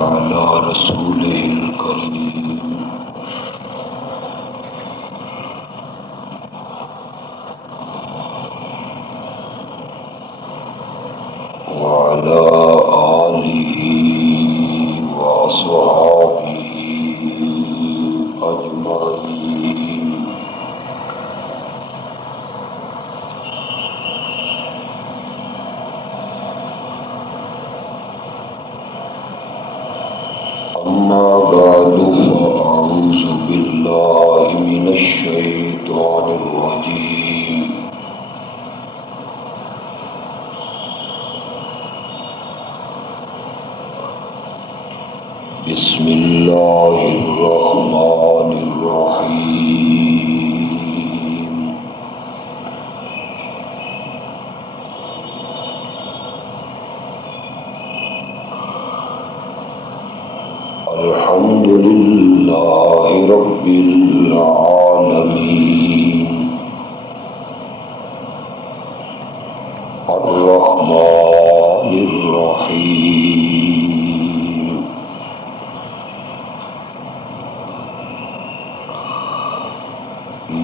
على رسوله الكريم وعلى آله وأصحابه أجمعين. أما بعد فأعوذ بالله من الشيطان الرجيم. بسم الله الرحمن الرحيم. الحمد لله رب العالمين الرحمن الرحيم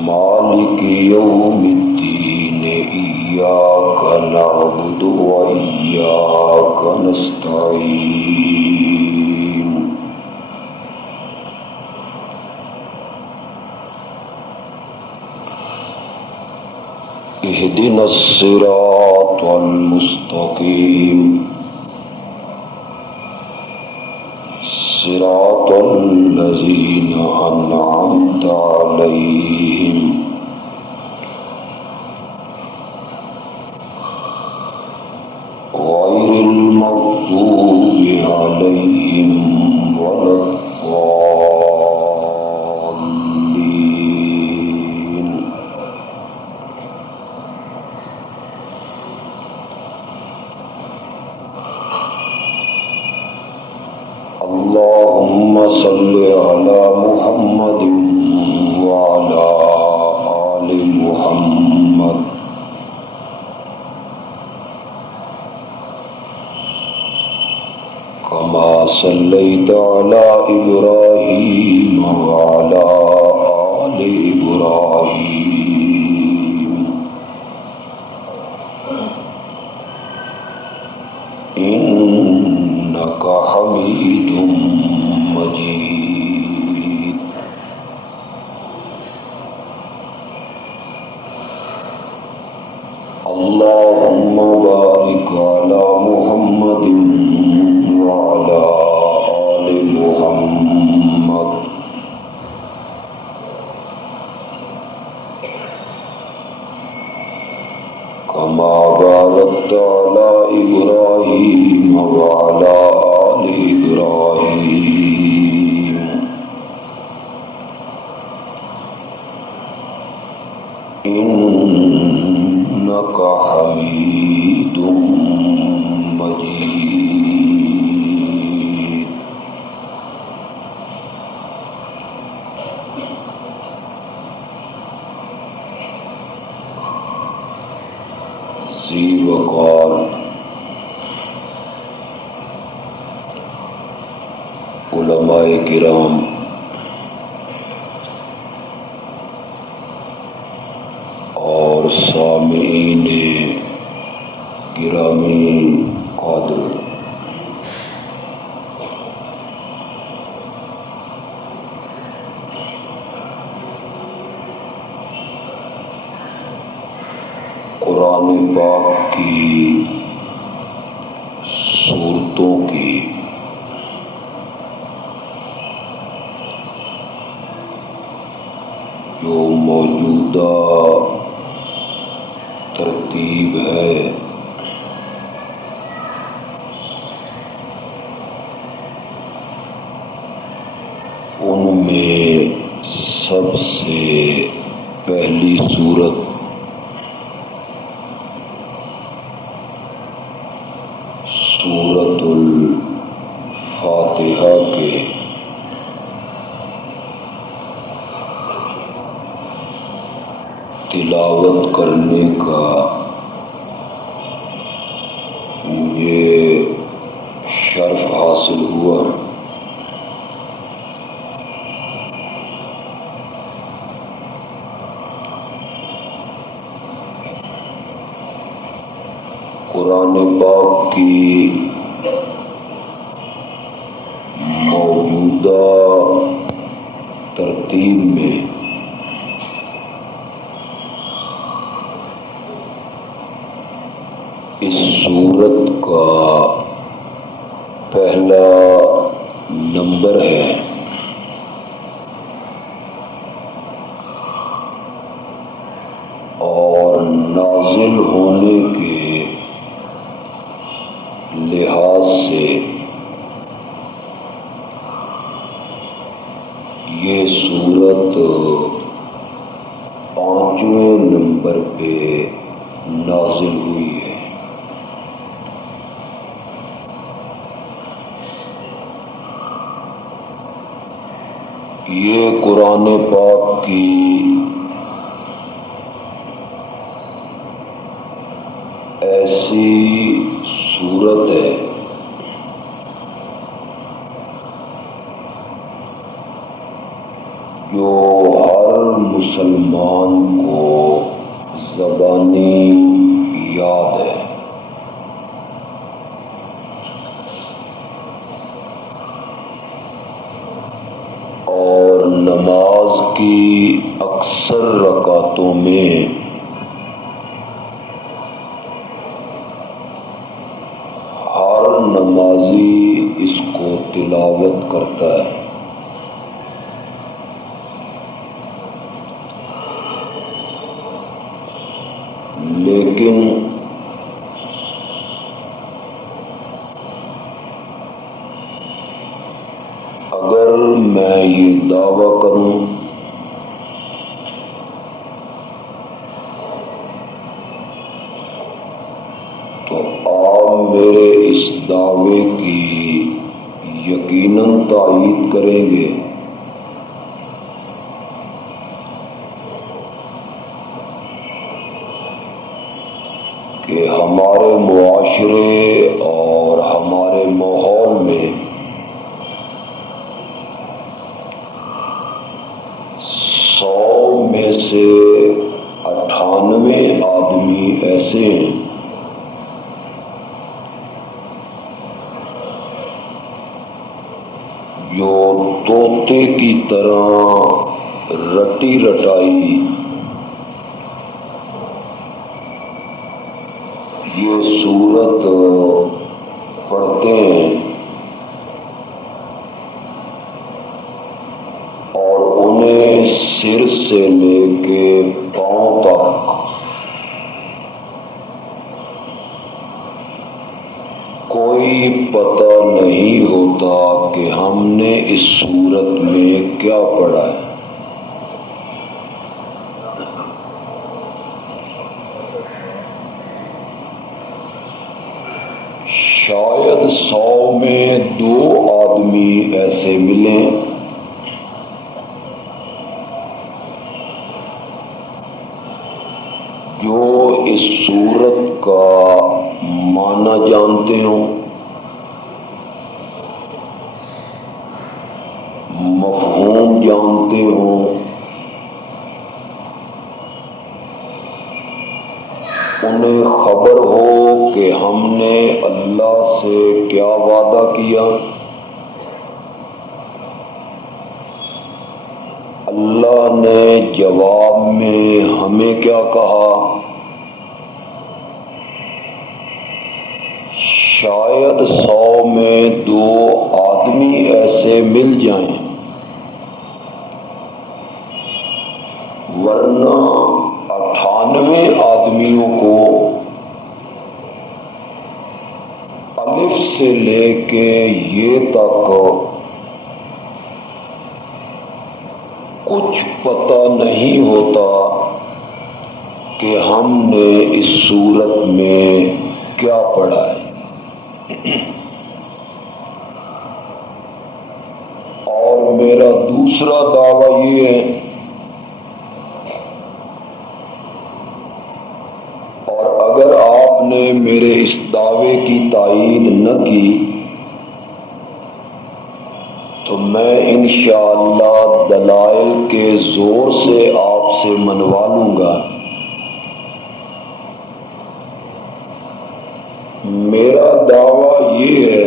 مالك يوم الدين إياك نعبد وإياك نستعين. اهدنا الصراط المستقيم صراط الذين أنعمت عليهم غير المغضوب عليهم ولا الضالين. اللهم صل على محمد وعلى آل محمد كما صليت على إبراهيم وعلى آل إبراهيم إنك حميد مجيد. اللهم بارك على محمد وعلى آل محمد كما باركت على إبراهيم وعلى آل إبراهيم إنك حميد مجيد. ذی وقار علماء کرام اور سامعین گرامی قادر، قرآن پاک کی صورتوں کی جو موجودہ ترتیب ہے ان میں سب سے پہلی صورت سورۃ الفاتحہ کے تلاوت کرنے کا مجھے شرف حاصل ہوا. کی موجودہ ترتیب میں اس سورت کا پہلا نمبر ہے اور نازل ہونے کے لحاظ سے یہ سورت 5ویں نمبر پہ نازل ہوئی ہے۔ یہ قرآن پاک کی ایسی سورت ہے جو ہر مسلمان کو زبانی یاد ہے۔ اور نماز کی اکثر رکعتوں میں ہر نمازی اس کو تلاوت کرتا ہے۔ لیکن اگر میں یہ دعویٰ کروں تو آپ میرے اس دعوے کی یقیناً تائید کریں گے کہ ہمارے معاشرے اور ہمارے ماحول میں 100 میں سے 98 آدمی ایسے ہیں جو طوطے کی طرح رٹی رٹائی یہ سورت پڑھتے ہیں اور انہیں سر سے لے کے پاؤں تک کوئی پتہ نہیں ہوتا کہ ہم نے اس سورت میں کیا پڑھا ہے۔ شاید 100 میں 2 آدمی ایسے ملیں جو اس سورت کا معنی جانتے ہوں، مفہوم جانتے ہوں، انہیں خبر ہو کہ ہم نے اللہ سے کیا وعدہ کیا، اللہ نے جواب میں ہمیں کیا کہا۔ شاید 100 میں 2 آدمی ایسے مل جائیں، ورنہ 98 آدمیوں کو الف سے لے کے یہ تک کچھ پتہ نہیں ہوتا کہ ہم نے اس سورت میں کیا پڑھا ہے۔ اور میرا دوسرا دعویٰ یہ ہے اور اگر آپ نے میرے اس دعوے کی تائید نہ کی تو میں انشاءاللہ دلائل کے زور سے آپ سے منوا لوں گا۔ میرا مسئلہ یہ ہے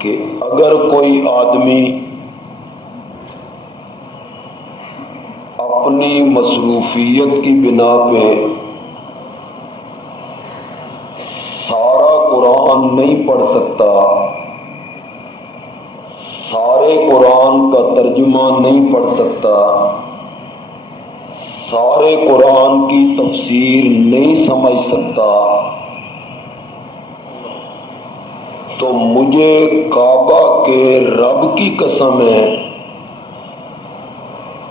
کہ اگر کوئی آدمی اپنی مصروفیت کی بنا پہ سارا قرآن نہیں پڑھ سکتا، سارے قرآن کا ترجمہ نہیں پڑھ سکتا، سارے قرآن کی تفسیر نہیں سمجھ سکتا، تو مجھے کعبہ کے رب کی قسم ہے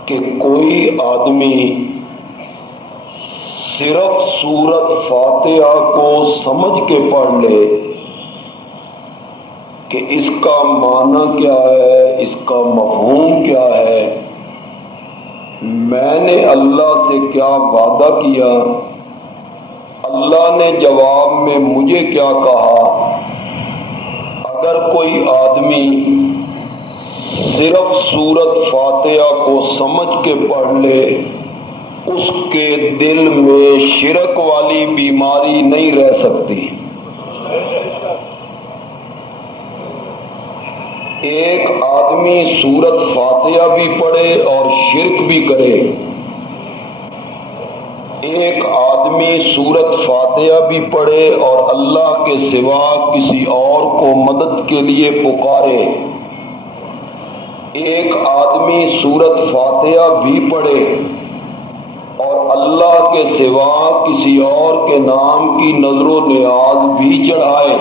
کہ کوئی آدمی صرف سورت فاتحہ کو سمجھ کے پڑھ لے کہ اس کا معنی کیا ہے، اس کا مفہوم کیا ہے، میں نے اللہ سے کیا وعدہ کیا، اللہ نے جواب میں مجھے کیا کہا، اگر کوئی آدمی صرف سورت فاتحہ کو سمجھ کے پڑھ لے، اس کے دل میں شرک والی بیماری نہیں رہ سکتی۔ ایک آدمی سورت فاتحہ بھی پڑھے اور شرک بھی کرے، ایک آدمی سورت فاتحہ بھی پڑھے اور اللہ کے سوا کسی اور کو مدد کے لیے پکارے، ایک آدمی سورت فاتحہ بھی پڑھے اور اللہ کے سوا کسی اور کے نام کی نظر و نیاز بھی چڑھائے،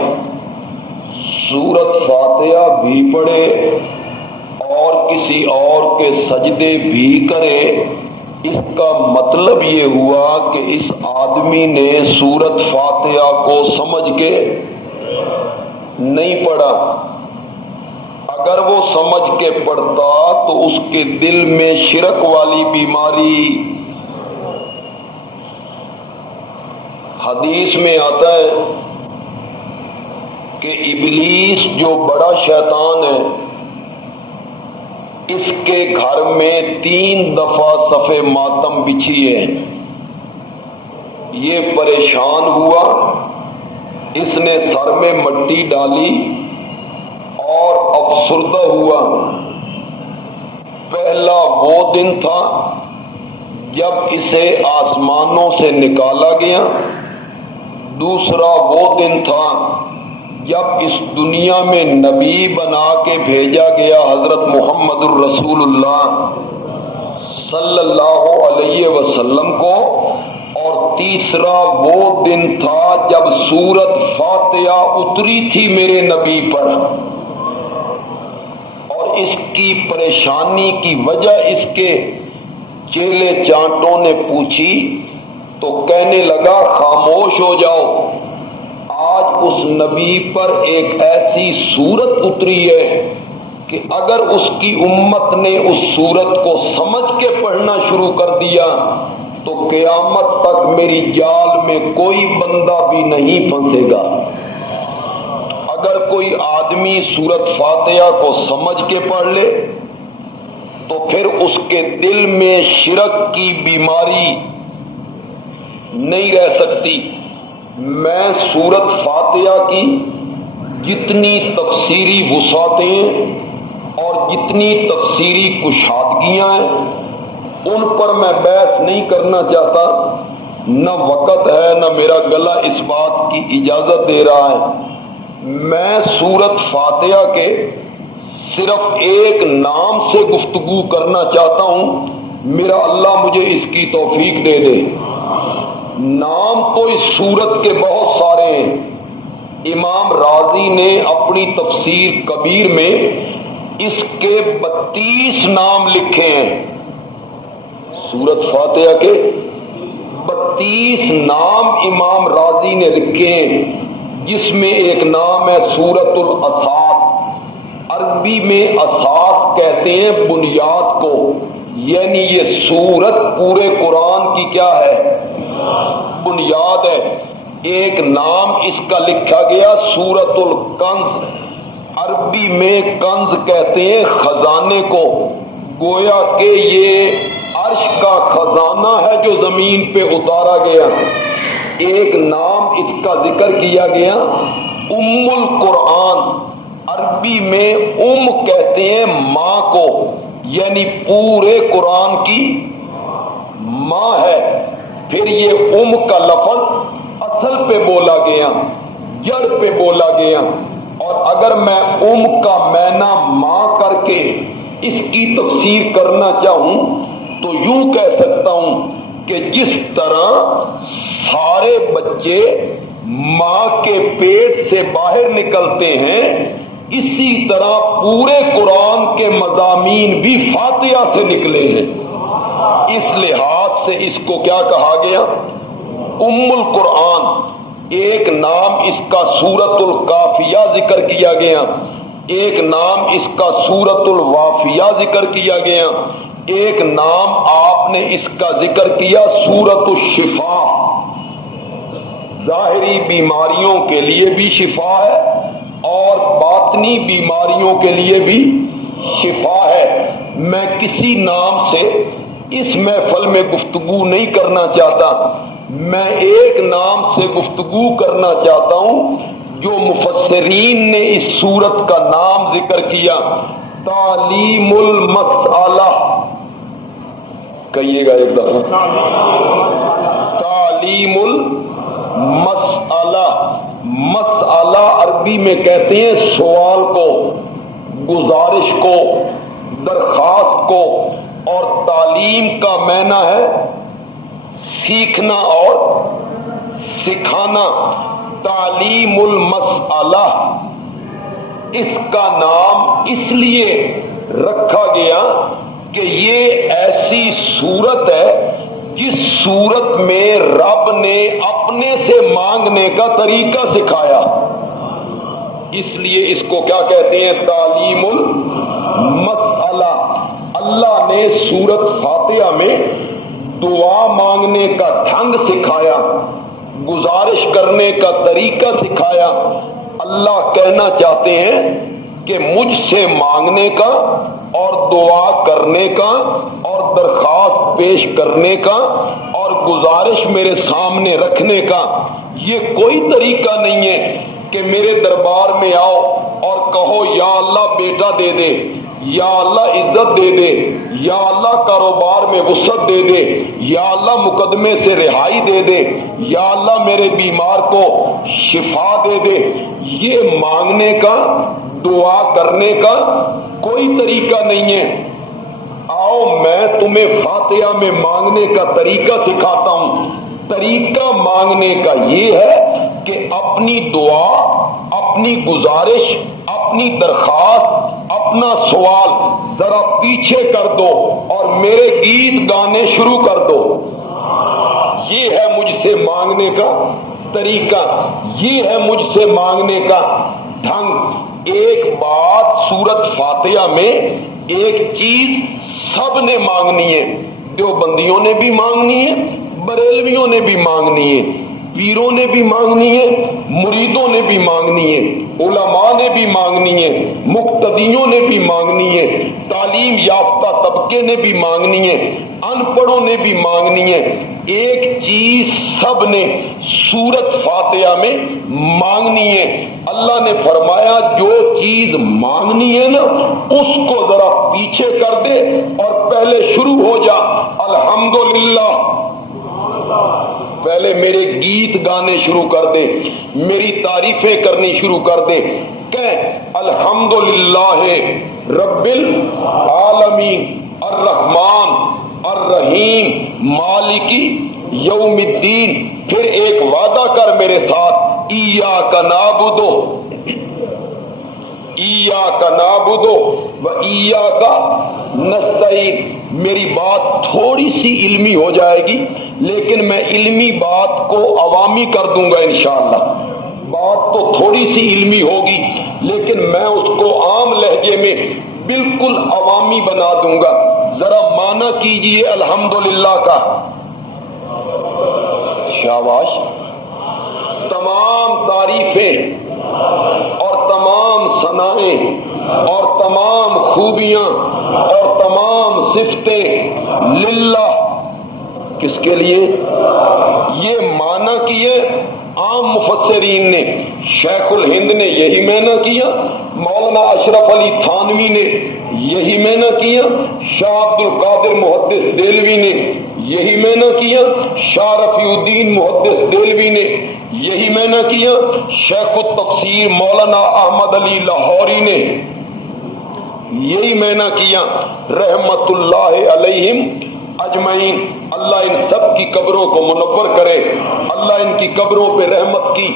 سورت فاتحہ بھی پڑھے اور کسی اور کے سجدے بھی کرے، اس کا مطلب یہ ہوا کہ اس آدمی نے سورت فاتحہ کو سمجھ کے نہیں پڑھا۔ اگر وہ سمجھ کے پڑھتا تو اس کے دل میں شرک والی بیماری، حدیث میں آتا ہے کہ ابلیس جو بڑا شیطان ہے، اس کے گھر میں 3 دفعہ صف ماتم بچھی ہے، یہ پریشان ہوا، اس نے سر میں مٹی ڈالی اور افسردہ ہوا۔ پہلا وہ دن تھا جب اسے آسمانوں سے نکالا گیا، دوسرا وہ دن تھا جب اس دنیا میں نبی بنا کے بھیجا گیا حضرت محمد الرسول اللہ صلی اللہ علیہ وسلم کو، اور تیسرا وہ دن تھا جب سورت فاتحہ اتری تھی میرے نبی پر، اور اس کی پریشانی کی وجہ اس کے چیلے چانٹوں نے پوچھی تو کہنے لگا خاموش ہو جاؤ، آج اس نبی پر ایک ایسی صورت اتری ہے کہ اگر اس کی امت نے اس صورت کو سمجھ کے پڑھنا شروع کر دیا تو قیامت تک میری جال میں کوئی بندہ بھی نہیں پھنسے گا۔ اگر کوئی آدمی سورت فاتحہ کو سمجھ کے پڑھ لے تو پھر اس کے دل میں شرک کی بیماری نہیں رہ سکتی۔ میں سورت فاتحہ کی جتنی تفسیری وسعتیں اور جتنی تفسیری کشادگیاں ہیں ان پر میں بحث نہیں کرنا چاہتا، نہ وقت ہے نہ میرا گلا اس بات کی اجازت دے رہا ہے۔ میں سورت فاتحہ کے صرف ایک نام سے گفتگو کرنا چاہتا ہوں، میرا اللہ مجھے اس کی توفیق دے دے۔ نام تو اس سورت کے بہت سارے ہیں، امام رازی نے اپنی تفسیر کبیر میں اس کے 32 نام لکھے ہیں، سورت فاتحہ کے 32 نام امام رازی نے لکھے ہیں، جس میں ایک نام ہے سورت الاساس، عربی میں اساس کہتے ہیں بنیاد کو، یعنی یہ سورت پورے قرآن کی کیا ہے؟ بنیاد ہے۔ ایک نام اس کا لکھا گیا سورت الکنز، عربی میں کنز کہتے ہیں خزانے کو، گویا کہ یہ عرش کا خزانہ ہے جو زمین پہ اتارا گیا۔ ایک نام اس کا ذکر کیا گیا ام القرآن، عربی میں ام کہتے ہیں ماں کو، یعنی پورے قرآن کی ماں ہے۔ پھر یہ ام کا لفظ اصل پہ بولا گیا، جڑ پہ بولا گیا، اور اگر میں ام کا معنی ماں کر کے اس کی تفسیر کرنا چاہوں تو یوں کہہ سکتا ہوں کہ جس طرح سارے بچے ماں کے پیٹ سے باہر نکلتے ہیں، اسی طرح پورے قرآن کے مضامین بھی فاتحہ سے نکلے ہیں۔ اس لحاظ سے اس کو کیا کہا گیا؟ ام القرآن۔ ایک نام اس کا سورۃ الکافیہ ذکر کیا گیا، ایک نام اس کا سورۃ الوافیہ ذکر کیا گیا، ایک نام آپ نے اس کا ذکر کیا سورۃ الشفا۔ ظاہری بیماریوں کے لیے بھی شفا ہے اور باطنی بیماریوں کے لیے بھی شفا ہے۔ میں کسی نام سے اس محفل میں گفتگو نہیں کرنا چاہتا، میں ایک نام سے گفتگو کرنا چاہتا ہوں جو مفسرین نے اس سورت کا نام ذکر کیا، تعلیم المسئلہ۔ کہیے گا ایک دفعہ، تعلیم المسئلہ۔ مسئلہ عربی میں کہتے ہیں سوال کو، گزارش کو، درخواست کو، اور تعلیم کا معنی ہے سیکھنا اور سکھانا۔ تعلیم المسئلہ اس کا نام اس لیے رکھا گیا کہ یہ ایسی صورت ہے جس صورت میں رب نے اپنے سے مانگنے کا طریقہ سکھایا، اس لیے اس کو کیا کہتے ہیں؟ تعلیم المسئلہ۔ اللہ نے سورت فاتحہ میں دعا مانگنے کا ڈھنگ سکھایا، گزارش کرنے کا طریقہ سکھایا۔ اللہ کہنا چاہتے ہیں کہ مجھ سے مانگنے کا اور دعا کرنے کا اور درخواست پیش کرنے کا اور گزارش میرے سامنے رکھنے کا یہ کوئی طریقہ نہیں ہے کہ میرے دربار میں آؤ اور کہو یا اللہ بیٹا دے دے، یا اللہ عزت دے دے، یا اللہ کاروبار میں وسعت دے دے، یا اللہ مقدمے سے رہائی دے دے، یا اللہ میرے بیمار کو شفا دے دے۔ یہ مانگنے کا، دعا کرنے کا کوئی طریقہ نہیں ہے۔ آؤ میں تمہیں فاتحہ میں مانگنے کا طریقہ سکھاتا ہوں۔ طریقہ مانگنے کا یہ ہے کہ اپنی دعا، اپنی گزارش، اپنی درخواست، اپنا سوال ذرا پیچھے کر دو اور میرے گیت گانے شروع کر دو۔ یہ ہے مجھ سے مانگنے کا طریقہ، یہ ہے مجھ سے مانگنے کا ڈھنگ۔ ایک بات سورت فاتحہ میں ایک چیز سب نے مانگنی ہے، دیوبندیوں نے بھی مانگنی ہے، بریلویوں نے بھی مانگنی ہے، پیروں نے بھی مانگنی ہے، مریدوں نے بھی مانگنی ہے، علماء نے بھی مانگنی ہے، مقتدیوں نے بھی مانگنی ہے، تعلیم یافتہ طبقے نے بھی مانگنی ہے، ان پڑھوں نے بھی مانگنی ہے۔ ایک چیز سب نے سورت فاتحہ میں مانگنی ہے۔ اللہ نے فرمایا جو چیز مانگنی ہے نا اس کو ذرا پیچھے کر دے اور پہلے شروع ہو جا الحمدللہ۔ پہلے میرے گیت گانے شروع کر دے، میری تعریفیں کرنی شروع کر دے، کہ الحمدللہ رب العالمین الرحمن الرحیم مالکی یوم الدین۔ پھر ایک وعدہ کر میرے ساتھ، ایاک نعبد و ایاک نستعین۔ میری بات تھوڑی سی علمی ہو جائے گی لیکن میں علمی بات کو عوامی کر دوں گا انشاءاللہ۔ بات تو تھوڑی سی علمی ہوگی لیکن میں اس کو عام لہجے میں بالکل عوامی بنا دوں گا۔ ذرا معنی کیجئے الحمدللہ کا۔ شاباش۔ تمام تعریفیں اور تمام ثنائیں اور تمام خوبیاں اور تمام صفتیں للہ۔ کس کے لیے؟ یہ معنی کیے عام مفسرین نے، شیخ الہند نے یہی معنی کیا، مولانا اشرف علی تھانوی نے یہی معنی کیا، شاہ عبد القادر محدث دہلوی نے یہی معنی کیا، شاہ رفیع الدین محدث دہلوی نے یہی معنی کیا، شیخ التفسیر مولانا احمد علی لاہوری نے یہی معنی کیا، رحمت اللہ علیہم اجمعین۔ اللہ ان سب کی قبروں کو منور کرے، اللہ ان کی قبروں پہ رحمت کی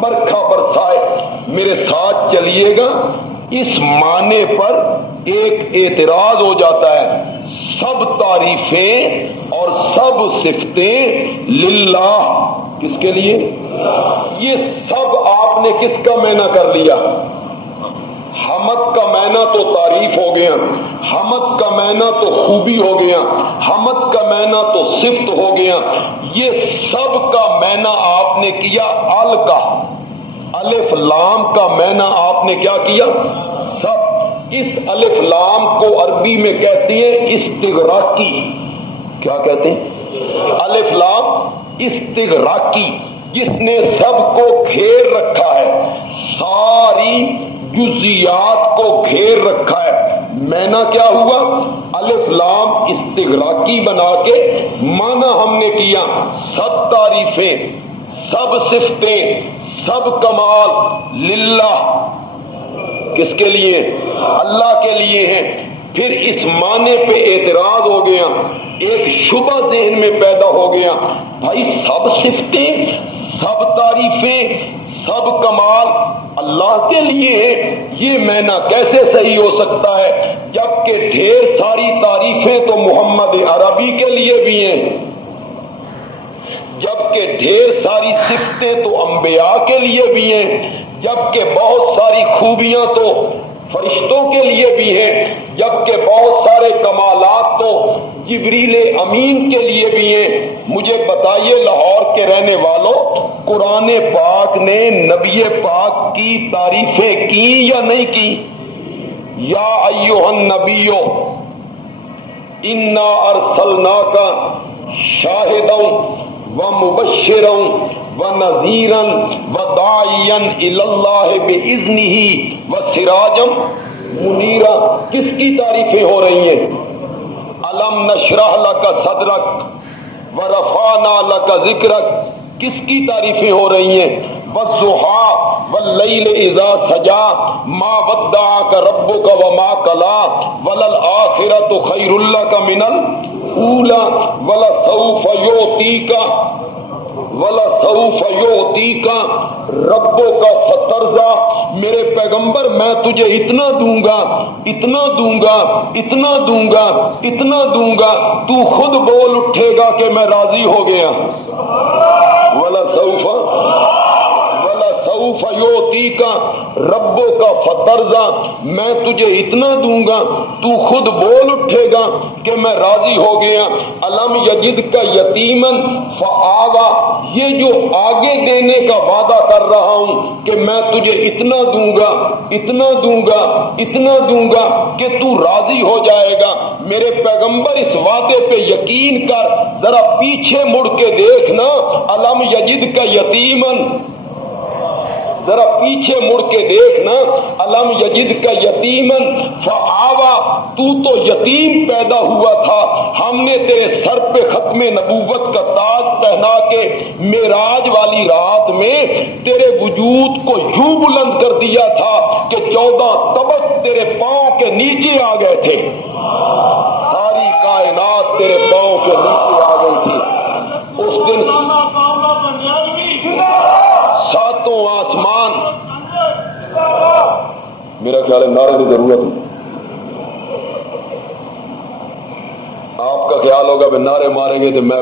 برکھا برسائے۔ میرے ساتھ چلیے گا، اس معنی پر ایک اعتراض ہو جاتا ہے، سب تعریفیں اور سب صفتیں للہ، کس کے لیے؟ یہ سب آپ نے کس کا معنی کر لیا؟ حمد کا معنی تو تعریف ہو گیا، حمد کا معنی تو خوبی ہو گیا، حمد کا معنی تو صفت ہو گیا، یہ سب کا معنی آپ نے کیا ال کا، الف لام کا معنی آپ نے کیا کیا؟ سب۔ اس الف لام کو عربی میں کہتے ہیں استغراقی۔ کیا کہتے ہیں؟ الف لام استغراقی، جس نے سب کو گھیر رکھا ہے، ساری جزیات کو گھیر رکھا ہے۔ معنی کیا ہوا؟ الف لام استغراقی بنا کے معنی ہم نے کیا سب تعریفیں، سب صفتیں، سب کمال للہ، کس کے لیے؟ اللہ کے لیے ہیں۔ پھر اس معنی پہ اعتراض ہو گیا، ایک شبہ ذہن میں پیدا ہو گیا، بھائی سب صفتیں، سب تعریفیں، سب کمال اللہ کے لیے ہے، یہ معنی کیسے صحیح ہو سکتا ہے جبکہ ڈھیر ساری تعریفیں تو محمد عربی کے لیے بھی ہیں، جبکہ ڈھیر ساری صفتیں تو انبیاء کے لیے بھی ہیں، جبکہ بہت ساری خوبیاں تو فرشتوں کے لیے بھی ہیں، جبکہ بہت سارے کمالات تو جبریل امین کے لیے بھی ہیں۔ مجھے بتائیے لاہور کے رہنے والوں، قرآن پاک نے نبی پاک کی تعریفیں کی یا نہیں کی؟ یا ایھا النبی انا ارسلناک شاہدا ومبشرا ونذیرا وداعیا الی اللہ باذنہ وسراجا منیرا۔ کس کی تعریفیں ہو رہی ہیں؟ الم نشرح لک صدرک ورفعنا لک ذکرک، کس کی تعریفیں ہو رہی ہیں؟ والضحیٰ واللیل اذا سجا ما ودعک ربک وما قلی وللآخرۃ خیر لک من الاولی وَلَسَوْفَ يُعْطِيكَ رَبُّكَ فَتَرْضَىٰ۔ میرے پیغمبر میں تجھے اتنا دوں گا، اتنا دوں گا، اتنا دوں گا، اتنا دوں گا، تو خود بول اٹھے گا کہ میں راضی ہو گیا۔ وَلَسَوْفَ يُعْطِيكَ رَبُّكَ فَتَرْضَىٰ، میں تجھے اتنا دوں گا تو خود بول اٹھے گا کہ میں راضی ہو گیا۔ الم یجدک یتیما فآویٰ، یہ جو آگے دینے کا وعدہ کر رہا ہوں کہ میں تجھے اتنا دوں گا، اتنا دوں گا، اتنا دوں گا کہ تو راضی ہو جائے گا، میرے پیغمبر اس وعدے پہ یقین کر، ذرا پیچھے مڑ کے دیکھنا، الم یجدک یتیما، ذرا پیچھے مڑ کے دیکھنا، الم یجدک یتیما فآویٰ، تو یتیم پیدا ہوا تھا، ہم نے تیرے سر پہ ختم نبوت کا تاج پہنا کے معراج والی رات میں تیرے وجود کو یوں بلند کر دیا تھا کہ 14 طبق تیرے پاؤں کے نیچے آ گئے تھے، ساری کائنات تیرے پاؤں کے نیچے آ گئی تھی۔ اس دن ساتوں آسمان، میرا خیال ہے نعرے کی ضرورت ہے، آپ کا خیال ہوگا کہ نعرے ماریں گے تو میں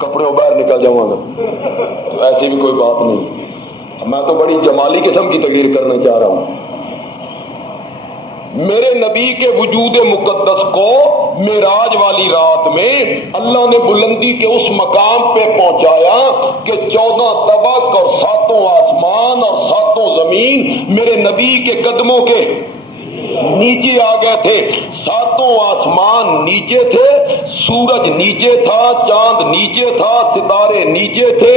کپڑوں باہر نکل جاؤں گا، تو ایسی بھی کوئی بات نہیں، میں تو بڑی جمالی قسم کی تقریر کرنا چاہ رہا ہوں۔ میرے نبی کے وجود مقدس کو معراج والی رات میں اللہ نے بلندی کے اس مقام پہ پہنچایا کہ 14 طبق اور 7 آسمان اور 7 زمین میرے نبی کے قدموں کے نیچے آ گئے تھے، 7 آسمان نیچے تھے، سورج نیچے تھا، چاند نیچے تھا، ستارے نیچے تھے،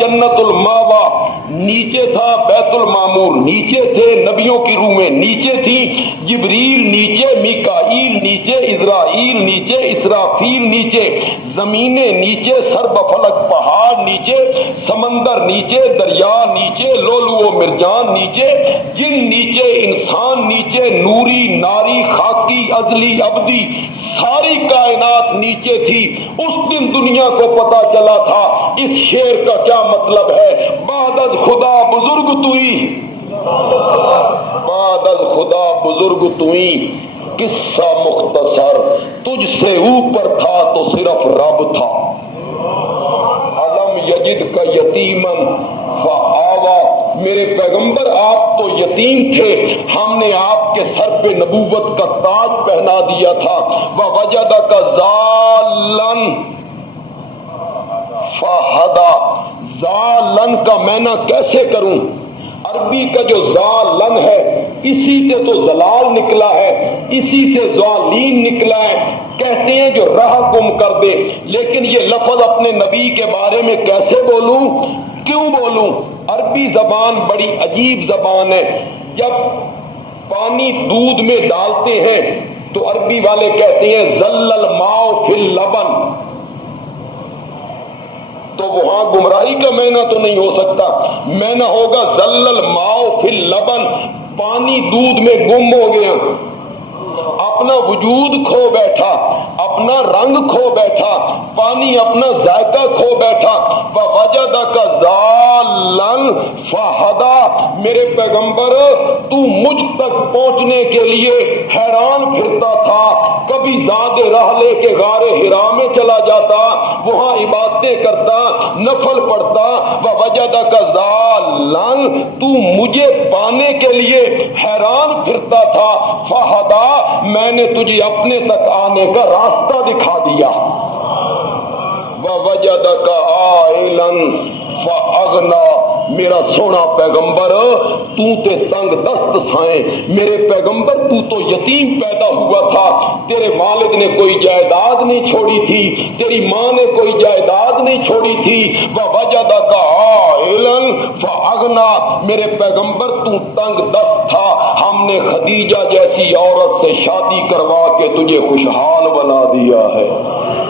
جنت الماوا نیچے تھا، بیت المعمور نیچے تھے، نبیوں کی روحیں نیچے تھی، جبریل نیچے، میکائیل نیچے، اسرائیل نیچے، اسرافیل نیچے، زمینیں نیچے، سرب فلک پہاڑ نیچے، سمندر نیچے، دریا نیچے، لولو و مرجان نیچے، جن نیچے، انسان نیچے، نوری ناری خاکی ازلی ابدی ساری کائنات نیچے تھی۔ اس دن دنیا کو پتا چلا تھا اس شعر کا کیا مطلب ہے، بعد از خدا بزرگ توئی، بعد از خدا بزرگ توئی، قصہ مختصر تجھ سے اوپر تھا تو صرف رب تھا، علم یجد کا یتیمن فآوا، میرے پیغمبر آپ تو یتیم تھے، ہم نے آپ کے سر پہ نبوت کا تاج پہنا دیا تھا، ووجدک ضالًا فہدا، ضالًا کا معنی کیسے کروں؟ عربی کا جو ضالًا ہے اسی سے تو زلال نکلا ہے، اسی سے ضالین نکلا ہے، کہتے ہیں جو راہ گم کر دے، لیکن یہ لفظ اپنے نبی کے بارے میں کیسے بولوں، کیوں بولوں؟ عربی زبان بڑی عجیب زبان ہے، جب پانی دودھ میں ڈالتے ہیں تو عربی والے کہتے ہیں زل الماء فی اللبن، تو وہاں گمراہی کا معنی تو نہیں ہو سکتا، معنی ہوگا زل الماء فی اللبن، پانی دودھ میں گم ہو گیا، اپنا وجود کھو بیٹھا، اپنا رنگ کھو بیٹھا، پانی اپنا ذائقہ کھو بیٹھا، ووجدک ضالًا فہدا، میرے پیغمبر تو مجھ تک پہنچنے کے لیے حیران پھرتا تھا، کبھی زاد راہ لے کے غار حرا میں چلا جاتا، وہاں عبادتیں کرتا، نفل پڑھتا، ووجدک ضالًا، تو مجھے پانے کے لیے حیران پھرتا تھا، فہدا، میں نے تجھے اپنے تک آنے کا راستہ دکھا دیا، ووجدک عائلاً فاغنی، میرا سونا پیغمبر تو تے تنگ دست سائیں، میرے پیغمبر تو تو یتیم پیدا ہوا تھا، تیرے والد نے کوئی جائیداد نہیں چھوڑی تھی، تیری ماں نے کوئی جائیداد نہیں چھوڑی تھی، ووجدک عائلاً فاغنی، میرے پیغمبر تو تنگ دست تھا، ہم نے خدیجہ جیسی عورت سے شادی کروا کے تجھے خوشحال بنا دیا ہے،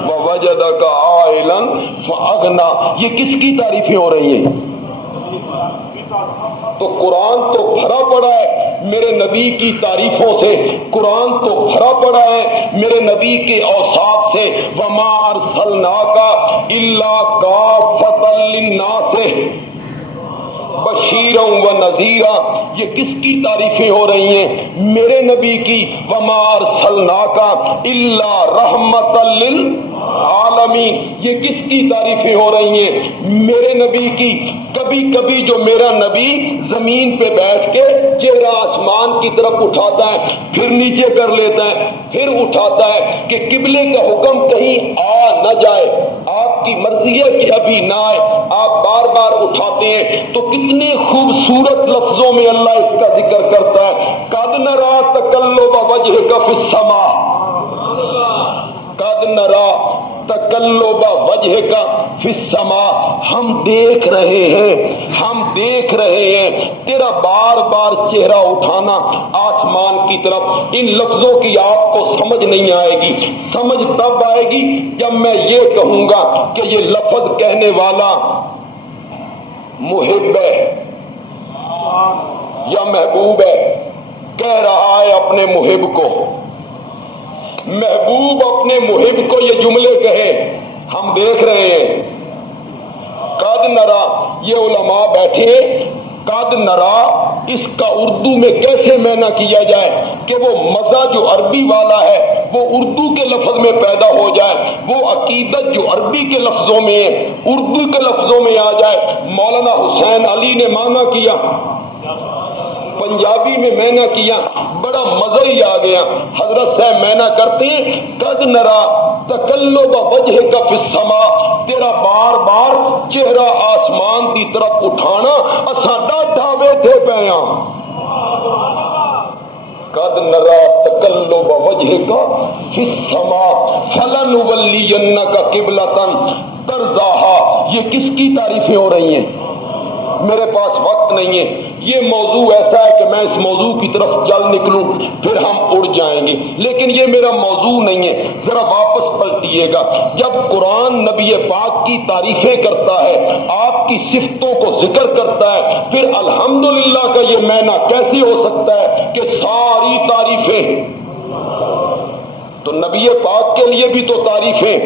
ووجدک عائلاً فاغنی، یہ کس کی تعریفیں ہو رہی ہیں؟ تو قرآن تو بھرا پڑا ہے میرے نبی کی تعریفوں سے، قرآن تو بھرا پڑا ہے میرے نبی کے اوصاف سے، وما ارسلناک الا کافۃ للناس بشیرا و نذیرا، یہ کس کی تعریفیں ہو رہی ہیں؟ میرے نبی کی، وما ارسلناک الا رحمۃ للعالمین، یہ کس کی تعریفیں ہو رہی ہیں؟ میرے نبی کی۔ کبھی کبھی جو میرا نبی زمین پہ بیٹھ کے چہرہ آسمان کی طرف اٹھاتا ہے، پھر نیچے کر لیتا ہے، پھر اٹھاتا ہے کہ قبلے کا حکم کہیں آ نہ جائے، آپ کی مرضی ہے کہ ابھی نہ آئے، آپ بار بار اٹھاتے ہیں، تو کتنے خوبصورت لفظوں میں اللہ اس کا ذکر کرتا ہے، قد نرا تقلب وجہک فی السماء، قد نرا تقلب وجہک فی السماء، ہم دیکھ رہے ہیں، ہم دیکھ رہے ہیں تیرا بار بار چہرہ اٹھانا آسمان کی طرف۔ ان لفظوں کی آپ کو سمجھ نہیں آئے گی، سمجھ تب آئے گی جب میں یہ کہوں گا کہ یہ لفظ کہنے والا محب ہے یا محبوب ہے، کہہ رہا ہے اپنے محب کو، محبوب اپنے محب کو یہ جملے کہے، ہم دیکھ رہے ہیں۔ قد نرا، یہ علماء بیٹھے، قد نرا اس کا اردو میں کیسے معنی کیا جائے کہ وہ مزہ جو عربی والا ہے وہ اردو کے لفظ میں پیدا ہو جائے، وہ عقیدت جو عربی کے لفظوں میں ہے اردو کے لفظوں میں آ جائے۔ مولانا حسین علی نے معنی کیا، پنجابی میں معنی کیا، بڑا مزہ ہی آ گیا۔ حضرت صاحب معنی کرتے ہیں قد نرا تقلب وجہک فی السماء، تیرا بار بار چہرہ آسمان کی طرف اٹھانا اساں ڈاڈھا ویٹھے پے ہاں۔ قد نرا تقلب وجہک فی السماء فلنولینک قبلۃ ترزاہا، یہ کس کی تعریفیں ہو رہی ہیں؟ میرے پاس وقت نہیں ہے، یہ موضوع ایسا ہے کہ میں اس موضوع کی طرف چل نکلوں پھر ہم اڑ جائیں گے، لیکن یہ میرا موضوع نہیں ہے، ذرا واپس پلٹیے گا۔ جب قرآن نبی پاک کی تعریفیں کرتا ہے، آپ کی صفتوں کو ذکر کرتا ہے، پھر الحمدللہ کا یہ معنی کیسے ہو سکتا ہے کہ ساری تعریفیں؟ تو نبی پاک کے لیے بھی تو تعریفیں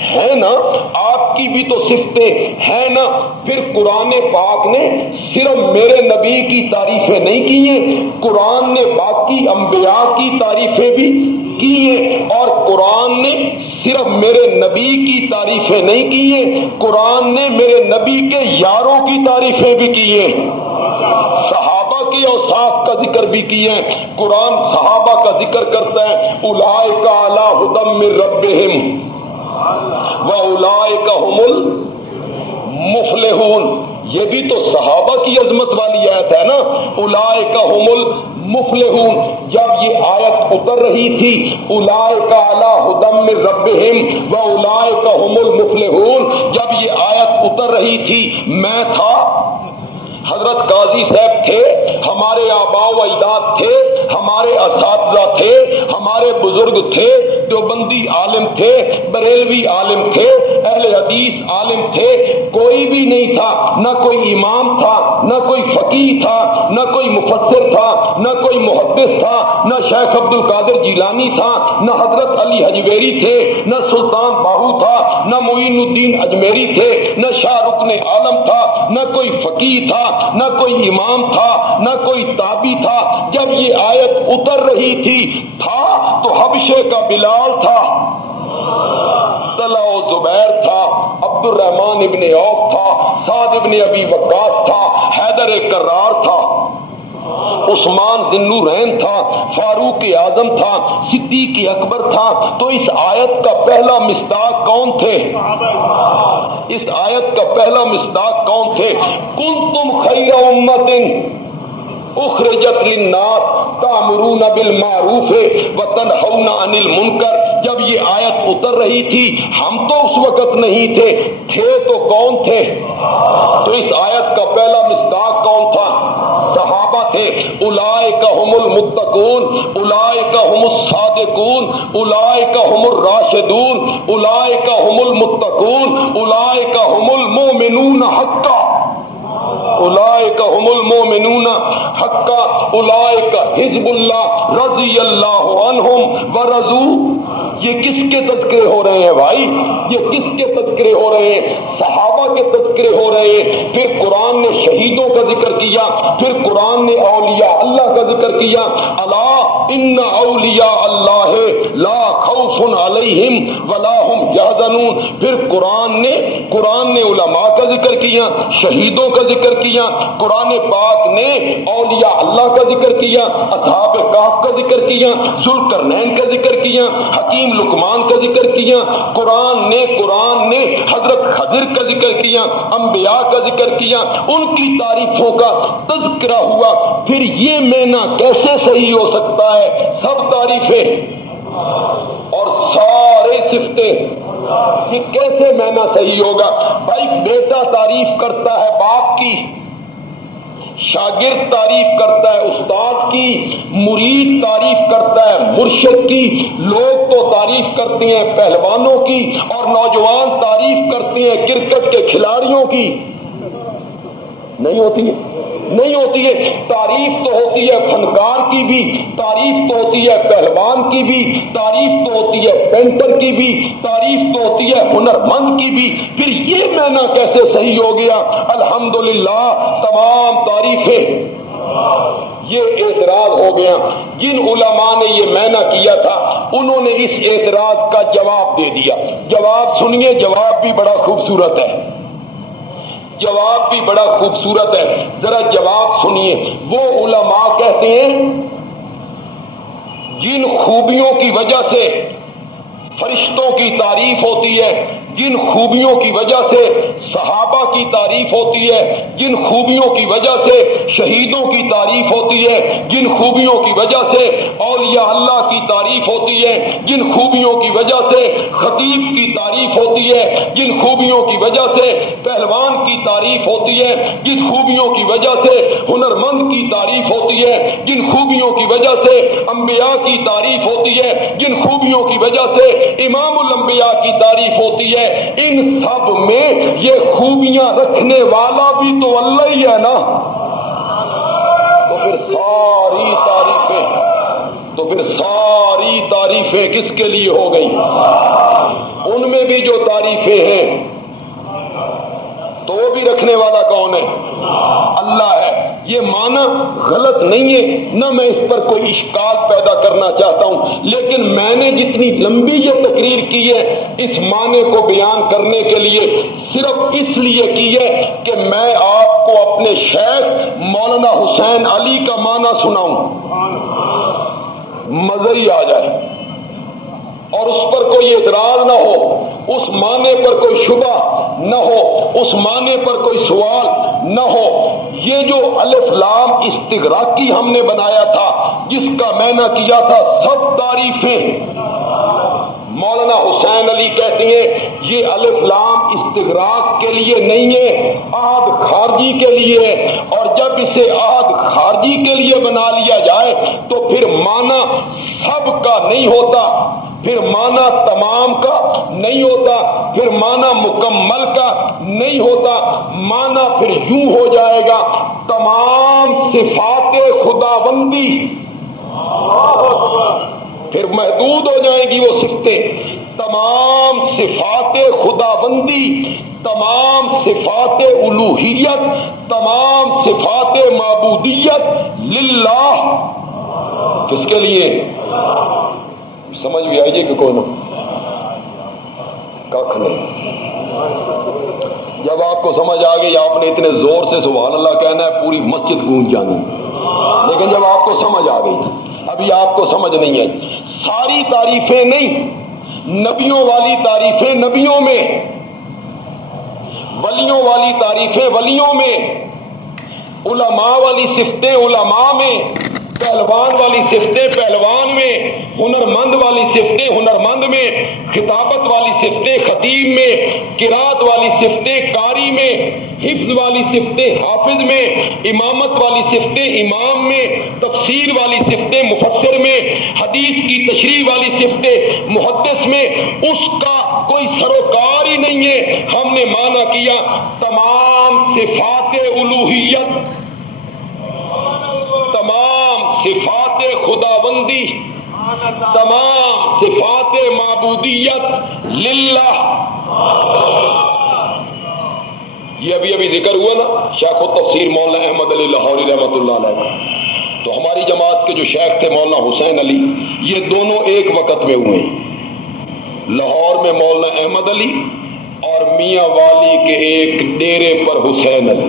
ہے نا، آپ کی بھی تو صفتیں ہیں نا، پھر قرآن پاک نے صرف میرے نبی کی تعریفیں نہیں کی ہیں، قرآن نے باقی انبیاء کی تعریفیں بھی کی ہیں، اور قرآن نے صرف میرے نبی کی تعریفیں نہیں کی ہیں، قرآن نے میرے نبی کے یاروں کی تعریفیں بھی کی ہیں، صحابہ کے اوصاف کا ذکر بھی کیا ہے۔ قرآن صحابہ کا ذکر کرتا ہے، اولئک علی ھدی من ربہم وَأُولَئِكَ هُمُ الْمُفْلِحُونَ، یہ بھی تو صحابہ کی عظمت والی آیت ہے نا، اولئک هم المفلحون۔ جب یہ آیت اتر رہی تھی، اولئک علی ھدی من ربہم واولئک هم المفلحون، جب یہ آیت اتر رہی تھی، میں تھا، حضرت قاضی صاحب تھے، ہمارے آباء و اجداد تھے، ہمارے اساتذہ تھے، ہمارے بزرگ تھے، دیوبندی عالم تھے، بریلوی عالم تھے، اہل حدیث عالم تھے، کوئی بھی نہیں تھا، نہ کوئی امام تھا، نہ کوئی فقیہ تھا، نہ کوئی مفسر تھا، نہ کوئی محدث تھا، نہ شیخ عبد القادر جیلانی تھا، نہ حضرت علی حجویری تھے، نہ سلطان باہو تھا، نہ معین الدین اجمیری تھے، نہ شاہ رکن عالم تھا، نہ کوئی فقیہ تھا، نہ کوئی امام تھا، نہ کوئی تابعی تھا۔ جب یہ آیت اتر رہی تھی، تھا تو حبشے کا بلال تھا، طلحہ و زبیر تھا، عبد الرحمن ابن عوف تھا، سعد ابن ابی وقاص تھا، حیدر کرار تھا، عثمان ذی النورین تھا، فاروق اعظم تھا، صدیق اکبر تھا۔ تو اس آیت کا پہلا مصداق کون تھے؟ اس آیت کا پہلا مصداق کون تھے؟ کنتم خیر امۃ اخرجت للناس تأمرون بالمعروف وتنہون عن المنکر۔ جب یہ آیت اتر رہی تھی، ہم تو اس وقت نہیں تھے تو کون تھے؟ تو اس آیت کا پہلا مصداق کون تھا؟ صحابہ تھے۔ اولئک هم المتقون، اولئک هم الصادقون، اولئک هم الراشدون، اولئک هم المتقون، اولئک هم المؤمنون حقا، اولئک هم المؤمنون حقا، اولئک حزب اللہ رضی اللہ عنہم ورضوا۔ یہ کس کے تذکرے ہو رہے ہیں بھائی؟ یہ کس کے تذکرے ہو رہے ہیں؟ صحابہ کے تذکرے ہو رہے ہیں۔ پھر قرآن نے شہیدوں کا ذکر کیا، پھر قرآن نے اولیاء اللہ کا ذکر کیا، الا ان اولیاء اللہ لا خوف علیہم ولا هم یحزنون۔ پھر قرآن نے علماء کا ذکر کیا، شہیدوں کا ذکر کیا، قرآن پاک نے اولیاء اللہ کا ذکر کیا، اصحاب کہف کا ذکر کیا، ذوالقرنین کا ذکر کیا، حکیم لقمان کا ذکر کیا، قرآن نے حضرت خضر کا ذکر کیا، انبیاء کا ذکر کیا، ان کی تعریفوں کا تذکرہ ہوا۔ پھر یہ معنی کیسے صحیح ہو سکتا ہے؟ سب تعریفیں اور سارے صفتیں، یہ کیسے معنی صحیح ہوگا؟ بھائی بیٹا تعریف کرتا ہے باپ کی، شاگرد تعریف کرتا ہے استاد کی، مرید تعریف کرتا ہے مرشد کی، لوگ تو تعریف کرتے ہیں پہلوانوں کی، اور نوجوان تعریف کرتے ہیں کرکٹ کے کھلاڑیوں کی۔ نہیں ہوتی ہے تعریف تو ہوتی ہے فنکار کی بھی، تعریف تو ہوتی ہے پہلوان کی بھی، تعریف تو ہوتی ہے پینٹر کی بھی، تعریف تو ہوتی ہے ہنرمند کی بھی۔ پھر یہ معنی کیسے صحیح ہو گیا؟ الحمدللہ تمام تعریفیں۔ یہ اعتراض ہو گیا۔ جن علماء نے یہ معنی کیا تھا، انہوں نے اس اعتراض کا جواب دے دیا۔ جواب سنیے، جواب بھی بڑا خوبصورت ہے، جواب بھی بڑا خوبصورت ہے، ذرا جواب سنیے۔ وہ علماء کہتے ہیں جن خوبیوں کی وجہ سے فرشتوں کی تعریف ہوتی ہے، جن خوبیوں کی وجہ سے صحابہ کی تعریف ہوتی ہے، جن خوبیوں کی وجہ سے شہیدوں کی تعریف ہوتی ہے، جن خوبیوں کی وجہ سے اولیاء اللہ کی تعریف ہوتی ہے، جن خوبیوں کی وجہ سے خطیب کی تعریف ہوتی ہے، جن خوبیوں کی وجہ سے پہلوان کی تعریف ہوتی ہے، جن خوبیوں کی وجہ سے ہنرمند کی تعریف ہوتی ہے، جن خوبیوں کی وجہ سے انبیاء کی تعریف ہوتی ہے، جن خوبیوں کی وجہ سے امام الانبیاء کی تعریف ہوتی ہے، ان سب میں یہ خوبیاں رکھنے والا بھی تو اللہ ہی ہے نا۔ تو پھر ساری تعریفیں کس کے لیے ہو گئی؟ ان میں بھی جو تعریفیں ہیں تو وہ بھی رکھنے والا کون ہے؟ اللہ ہے۔ یہ معنی غلط نہیں ہے، نہ میں اس پر کوئی اشکال پیدا کرنا چاہتا ہوں، لیکن میں نے جتنی لمبی یہ تقریر کی ہے اس معنی کو بیان کرنے کے لیے صرف اس لیے کی ہے کہ میں آپ کو اپنے شیخ مولانا حسین علی کا معنی سناؤں، مزہ ہی آ جائے اور اس پر کوئی اعتراض نہ ہو، اس معنی پر کوئی شبہ نہ ہو، اس معنی پر کوئی سوال نہ ہو۔ یہ جو الف لام استغراقی ہم نے بنایا تھا، جس کا میں نے کیا تھا سب تعریفیں مولانا حسین علی کہتے ہیں یہ الف لام استغراق کے لیے نہیں ہے، عہد خارجی کے لیے ہے، اور جب اسے عہد خارجی کے لیے بنا لیا جائے تو پھر معنی سب کا نہیں ہوتا، پھر معنی تمام کا نہیں ہوتا، پھر معنی مکمل کا نہیں ہوتا، معنی پھر یوں ہو جائے گا تمام صفات خداوندی، پھر محدود ہو جائیں گی وہ صفتیں، تمام صفات خداوندی، تمام صفات الوہیت، تمام صفات معبودیت للہ۔ کس کے لیے؟ سمجھ بھی آئیے کہ کون کھ نہیں۔ جب آپ کو سمجھ آ گئی، آپ نے اتنے زور سے سبحان اللہ کہنا ہے پوری مسجد گونج جانی، لیکن جب آپ کو سمجھ آ گئی، ابھی آپ کو سمجھ نہیں آئی۔ ساری تعریفیں نہیں، نبیوں والی تعریفیں نبیوں میں، ولیوں والی تعریفیں ولیوں میں، علماء والی صفتیں علماء میں، پہلوان والی صفتیں پہلوان میں، ہنرمند والی صفتیں ہنرمند میں، خطابت والی صفتیں خطیب میں، قرات والی صفتیں قاری میں، حفظ والی صفتیں حافظ میں، امامت والی صفتیں امام میں، تفسیر والی صفتیں مفسر میں، حدیث کی تشریح والی صفتیں محدث میں، اس کا کوئی سروکار ہی نہیں ہے۔ ہم نے معنی کیا تمام صفات الوہیت، تمام صفات خداوندی، تمام صفات معبودیت للہ۔ یہ ابھی ذکر ہوا نا شیخ التفسیر مولانا احمد علی لاہوری رحمۃ اللہ علیہ، تو ہماری جماعت کے جو شیخ تھے مولانا حسین علی، یہ دونوں ایک وقت میں ہوئے، لاہور میں مولانا احمد علی اور میاں والی کے ایک ڈیرے پر حسین علی،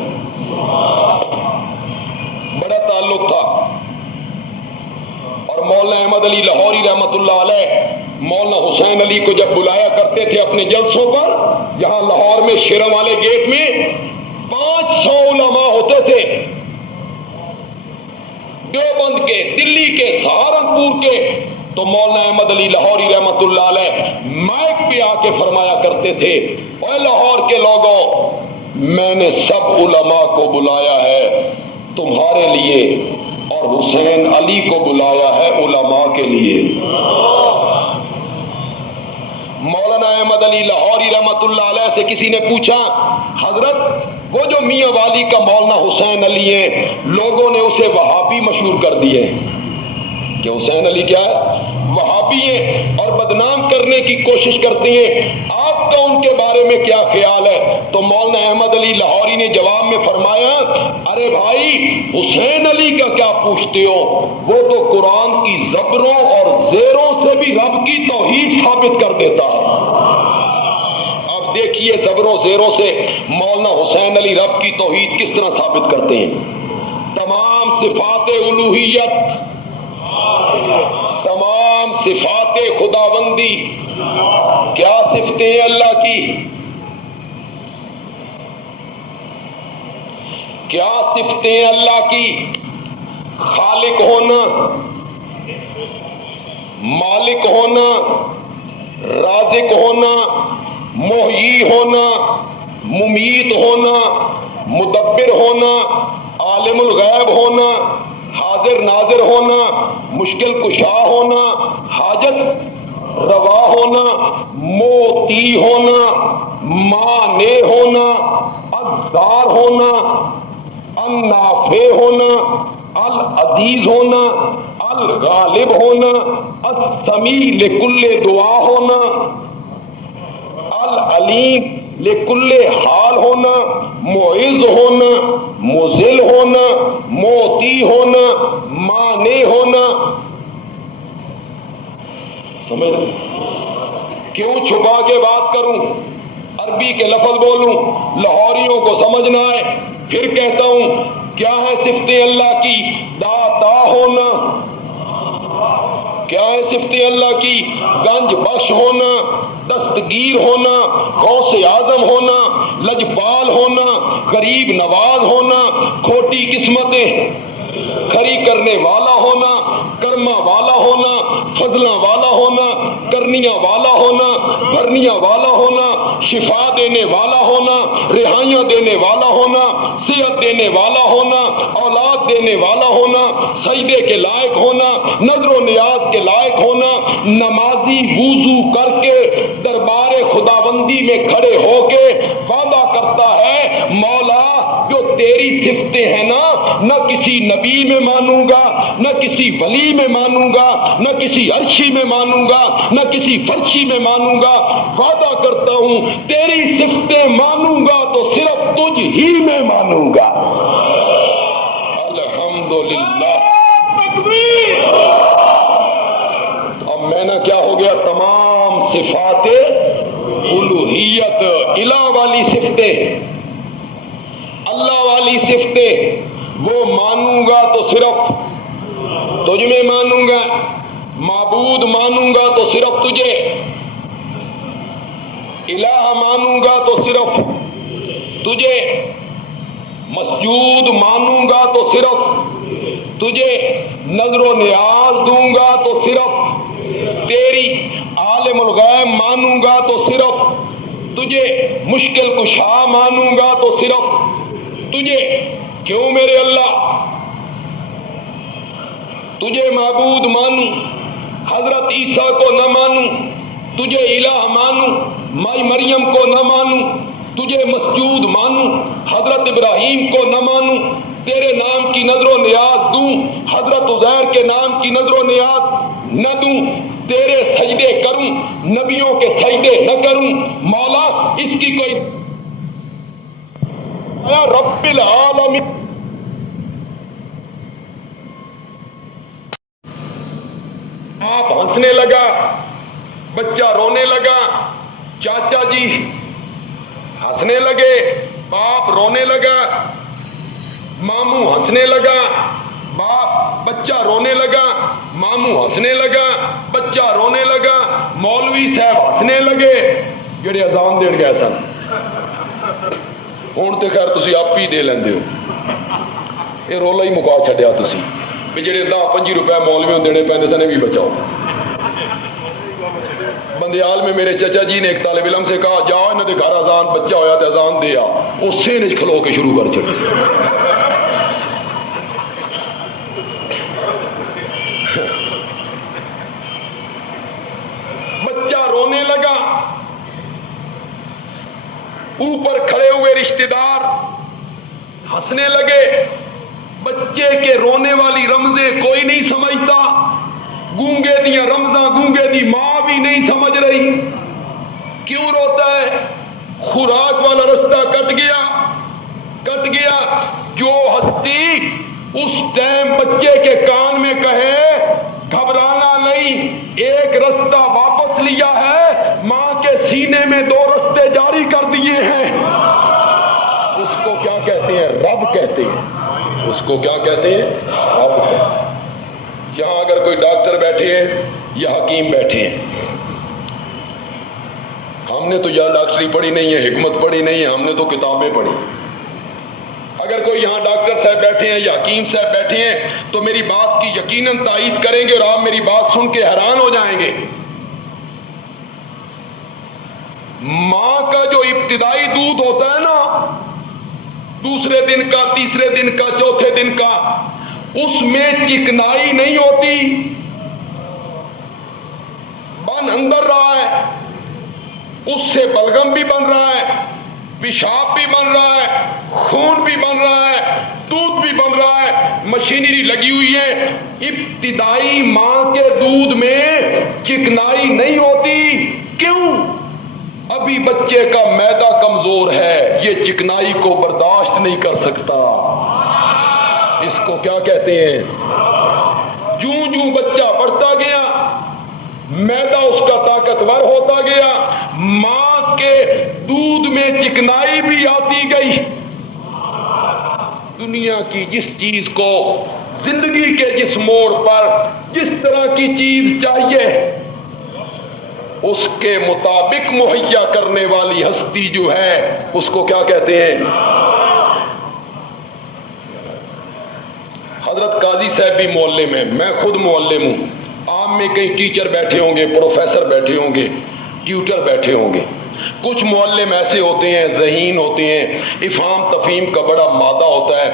بڑا تعلق تھا۔ اور مولانا احمد علی لاہوری رحمۃ اللہ علیہ مولانا حسین علی کو جب بلایا کرتے تھے اپنے جلسوں پر، جہاں لاہور میں شیرم والے گیٹ میں 500 علماء ہوتے تھے، دیوبند کے، دلی کے، سہارنپور کے، تو مولانا احمد علی لاہوری رحمۃ اللہ علیہ مائک پہ آ کے فرمایا کرتے تھے، اے لاہور کے لوگوں، میں نے سب علماء کو بلایا ہے تمہارے لیے، اور حسین علی کو بلایا ہے علماء کے لیے۔ مولانا احمد علی لاہوری رحمۃ اللہ علیہ سے کسی نے پوچھا، حضرت وہ جو میاں والی کا مولانا حسین علی ہے، لوگوں نے اسے وہابی مشہور کر دیے کہ حسین علی کیا ہے؟ وہابی ہیں، اور بدنام کرنے کی کوشش کرتے ہیں، آپ کا ان کے بارے میں کیا خیال ہے؟ تو مولانا احمد علی لاہوری نے جواب میں فرمایا، ارے بھائی حسین علی کا کیا پوچھتے ہو، وہ تو قرآن کی زبروں اور زیروں سے بھی رب کی توحید ثابت کر دیتا ہے۔ اب دیکھیے زبروں زیروں سے مولانا حسین علی رب کی توحید کس طرح ثابت کرتے ہیں۔ تمام صفات الوہیت، تمام صفات خداوندی، کیا صفتیں اللہ کی؟ کیا صفتیں ہیں اللہ کی؟ خالق ہونا، مالک ہونا، رازق ہونا، محیی ہونا، ممیت ہونا، مدبر ہونا، عالم الغیب ہونا، حاضر ناظر ہونا، مشکل کشا ہونا، حاجت روا ہونا، موتی ہونا، مانع ہونا، الدار ہونا، النافع ہونا، العزیز ہونا، الغالب ہونا، السمیع لکل دعا ہونا، العلیم لکل حال ہونا، معز ہونا، مذل ہونا، موتی ہونا، مانع ہونا. سمجھ کیوں چھپا کے بات کروں؟ عربی کے لفظ بولوں، لاہوریوں کو سمجھنا ہے. پھر کہتا ہوں کیا ہے صفتیں اللہ کی؟ داتا ہونا. کیا ہے صفتیں اللہ کی؟ گنج بخش ہونا، دستگیر ہونا، غوث اعظم ہونا، لجپال ہونا، غریب نواز ہونا، کھوٹی قسمتیں کھری کرنے والا ہونا، کرما والا ہونا، فضلہ والا ہونا، کرنیاں والا ہونا، بھرنیاں والا ہونا، شفا دینے والا ہونا، رہائیاں دینے والا ہونا، صحت دینے والا ہونا، اولاد دینے والا ہونا، سجدے کے لائق ہونا، نظر و نیاز کے لائق ہونا، نمازی وضو کر کے دربار خداوندی میں کھڑے ہو کے وعدہ کرتا ہے مولا جو تیری صفتیں ہیں نا، نہ کسی نبی میں مانوں گا، نہ کسی ولی میں مانوں گا، نہ کسی عرشی میں مانوں گا، نہ کسی فرشی میں مانوں گا. وعدہ کرتا ہوں تیری صفتیں مانوں گا تو صرف تجھ ہی میں مانوں گا. الحمدللہ. اب میں نے کیا ہو گیا؟ تمام صفات الوہیت، الہ والی صفتیں، اللہ والی صفتیں وہ مانوں گا تو صرف تجھ میں مانوں گا. معبود مانوں گا تو صرف تجھے، الہ مانوں گا تو صرف تجھے، مسجود مانوں گا تو صرف تجھے، نظر و نیاز دوں گا تو صرف تیری، عالم الغیب مانوں گا تو صرف تجھے، مشکل کشا مانوں گا تو صرف تجھے. کیوں میرے اللہ؟ تجھے معبود مانوں، حضرت عیسیٰ کو نہ مانوں، تجھے الہ مانوں، مائی مریم کو نہ مانوں، تجھے مسجود مانوں، حضرت ابراہیم کو نہ مانوں، تیرے نام کی نظر و نیاز دوں، حضرت عزیر کے نام کی نظر و نیاز نہ دوں، تیرے سجدے کروں، نبیوں کے سجدے نہ کروں. مولا اس کی کوئی رب العالمین. آپ ہنسنے لگا، بچہ رونے لگا، چاچا جی ہنسنے لگے، باپ رونے لگا، ماموں ہنسنے لگا، بچہ رونے لگا، ماموں ہنسنے لگا، بچہ رونے لگا، مولوی صاحب ہنسنے لگے جڑے اذان دین گئے سن. ہوں تو خیر تسی آپ ہی دے لیندے ہو، یہ رولا ہی مکا چھڈیا تسی بھی جڑے 10-25 روپے مولویوں دینے پیندے سن بھی بچاؤ. بندیال میں میرے چچا جی نے ایک طالب علم سے کہا جاؤ انہوں نے گھر اذان بچہ ہویا تو اذان دے آ. اسی نے کھلو کے شروع کر چھڑی. بچہ رونے لگا، اوپر کھڑے ہوئے رشتہ دار ہنسنے لگے. بچے کے رونے والی رمزیں کوئی نہیں سمجھتا، گونگے دیاں رمزاں گونگے دی ماں بھی نہیں سمجھ رہی. کیوں روتا ہے؟ خوراک والا رستہ کٹ گیا. جو ہستی اس ٹائم بچے کے کان میں کہے گھبرانا نہیں، ایک رستہ واپس لیا ہے، ماں کے سینے میں 2 رستے جاری کر دیے ہیں، اس کو کیا کہتے ہیں؟ رب کہتے ہیں. اس کو کیا کہتے ہیں؟ رب کہتے ہیں. یہاں اگر کوئی ڈاکٹر بیٹھے ہیں یا حکیم بیٹھے ہیں، ہم نے تو یا ڈاکٹری پڑھی نہیں ہے، حکمت پڑھی نہیں ہے، ہم نے تو کتابیں پڑھی۔ اگر کوئی یہاں ڈاکٹر صاحب بیٹھے ہیں یا حکیم صاحب بیٹھے ہیں تو میری بات کی یقیناً تائید کریں گے اور آپ میری بات سن کے حیران ہو جائیں گے۔ ماں کا جو ابتدائی دودھ ہوتا ہے نا، دوسرے دن کا، تیسرے دن کا، چوتھے دن کا، اس میں چکنائی نہیں ہوتی، بن اندر رہا ہے، اس سے بلغم بھی بن رہا ہے، پیشاب بھی بن رہا ہے، خون بھی بن رہا ہے، دودھ بھی بن رہا ہے، مشینری لگی ہوئی ہے۔ ابتدائی ماں کے دودھ میں چکنائی نہیں ہوتی، کیوں؟ ابھی بچے کا معدہ کمزور ہے، یہ چکنائی کو برداشت نہیں کر سکتا۔ اس کو کیا کہتے ہیں؟ جوں جوں بچہ بڑھتا گیا، معدہ اس کا طاقتور ہوتا گیا، ماں کے دودھ میں چکنائی بھی آتی گئی۔ دنیا کی جس چیز کو زندگی کے جس موڑ پر جس طرح کی چیز چاہیے، اس کے مطابق مہیا کرنے والی ہستی جو ہے اس کو کیا کہتے ہیں؟ حضرت قاضی صاحب بھی معلم ہیں، میں خود معلم ہوں۔ عام میں کئی ٹیچر بیٹھے ہوں گے، پروفیسر بیٹھے ہوں گے، ٹیوٹر بیٹھے ہوں گے۔ کچھ معلم ایسے ہوتے ہیں، ذہین ہوتے ہیں، افہام تفہیم کا بڑا مادہ ہوتا ہے۔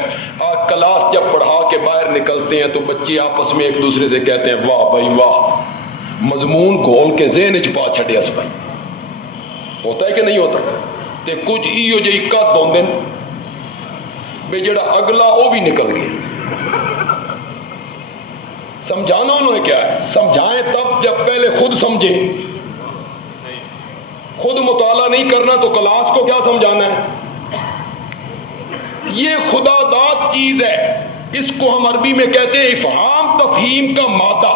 کلاس جب پڑھا کے باہر نکلتے ہیں تو بچے آپس میں ایک دوسرے سے کہتے ہیں واہ بھائی واہ، مضمون گھول کے ذہن چ پا چھڈیا اس بھائی۔ ہوتا ہے کہ نہیں ہوتا؟ تے کچھ ایو جہی کت ہوندے بھی جڑا اگلا وہ بھی نکل گیا۔ سمجھانا انہوں نے کیا ہے؟ سمجھائیں تب جب پہلے خود سمجھیں۔ خود مطالعہ نہیں کرنا تو کلاس کو کیا سمجھانا ہے؟ یہ خدا داد چیز ہے، اس کو ہم عربی میں کہتے ہیں افہام تفہیم کا مادہ،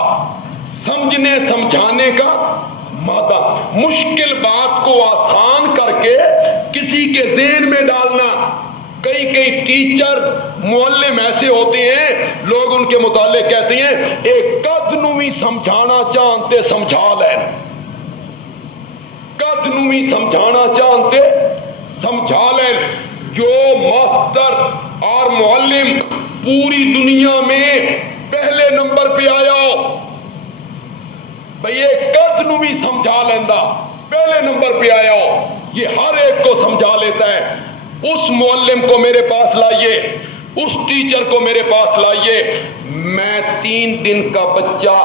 سمجھنے سمجھانے کا مادہ۔ مشکل بات کو آسان کر کے کسی کے ذہن میں ڈالنا۔ کئی ٹیچر معلم ایسے ہوتے ہیں، لوگ ان کے متعلق کہتے ہیں ایک کد نو بھی سمجھانا چاہتے سمجھا لین، کد نو بھی سمجھانا چاہتے سمجھا لین۔ جو ماسٹر اور معلم پوری دنیا میں پہلے نمبر پہ آیا ہو بھئی یہ کد نو بھی سمجھا لینا، پہلے نمبر پہ آیا ہو، یہ ہر ایک کو سمجھا لیتا ہے۔ اس معلم کو میرے پاس لائیے، اس ٹیچر کو میرے پاس لائیے، میں 3 دن کا بچہ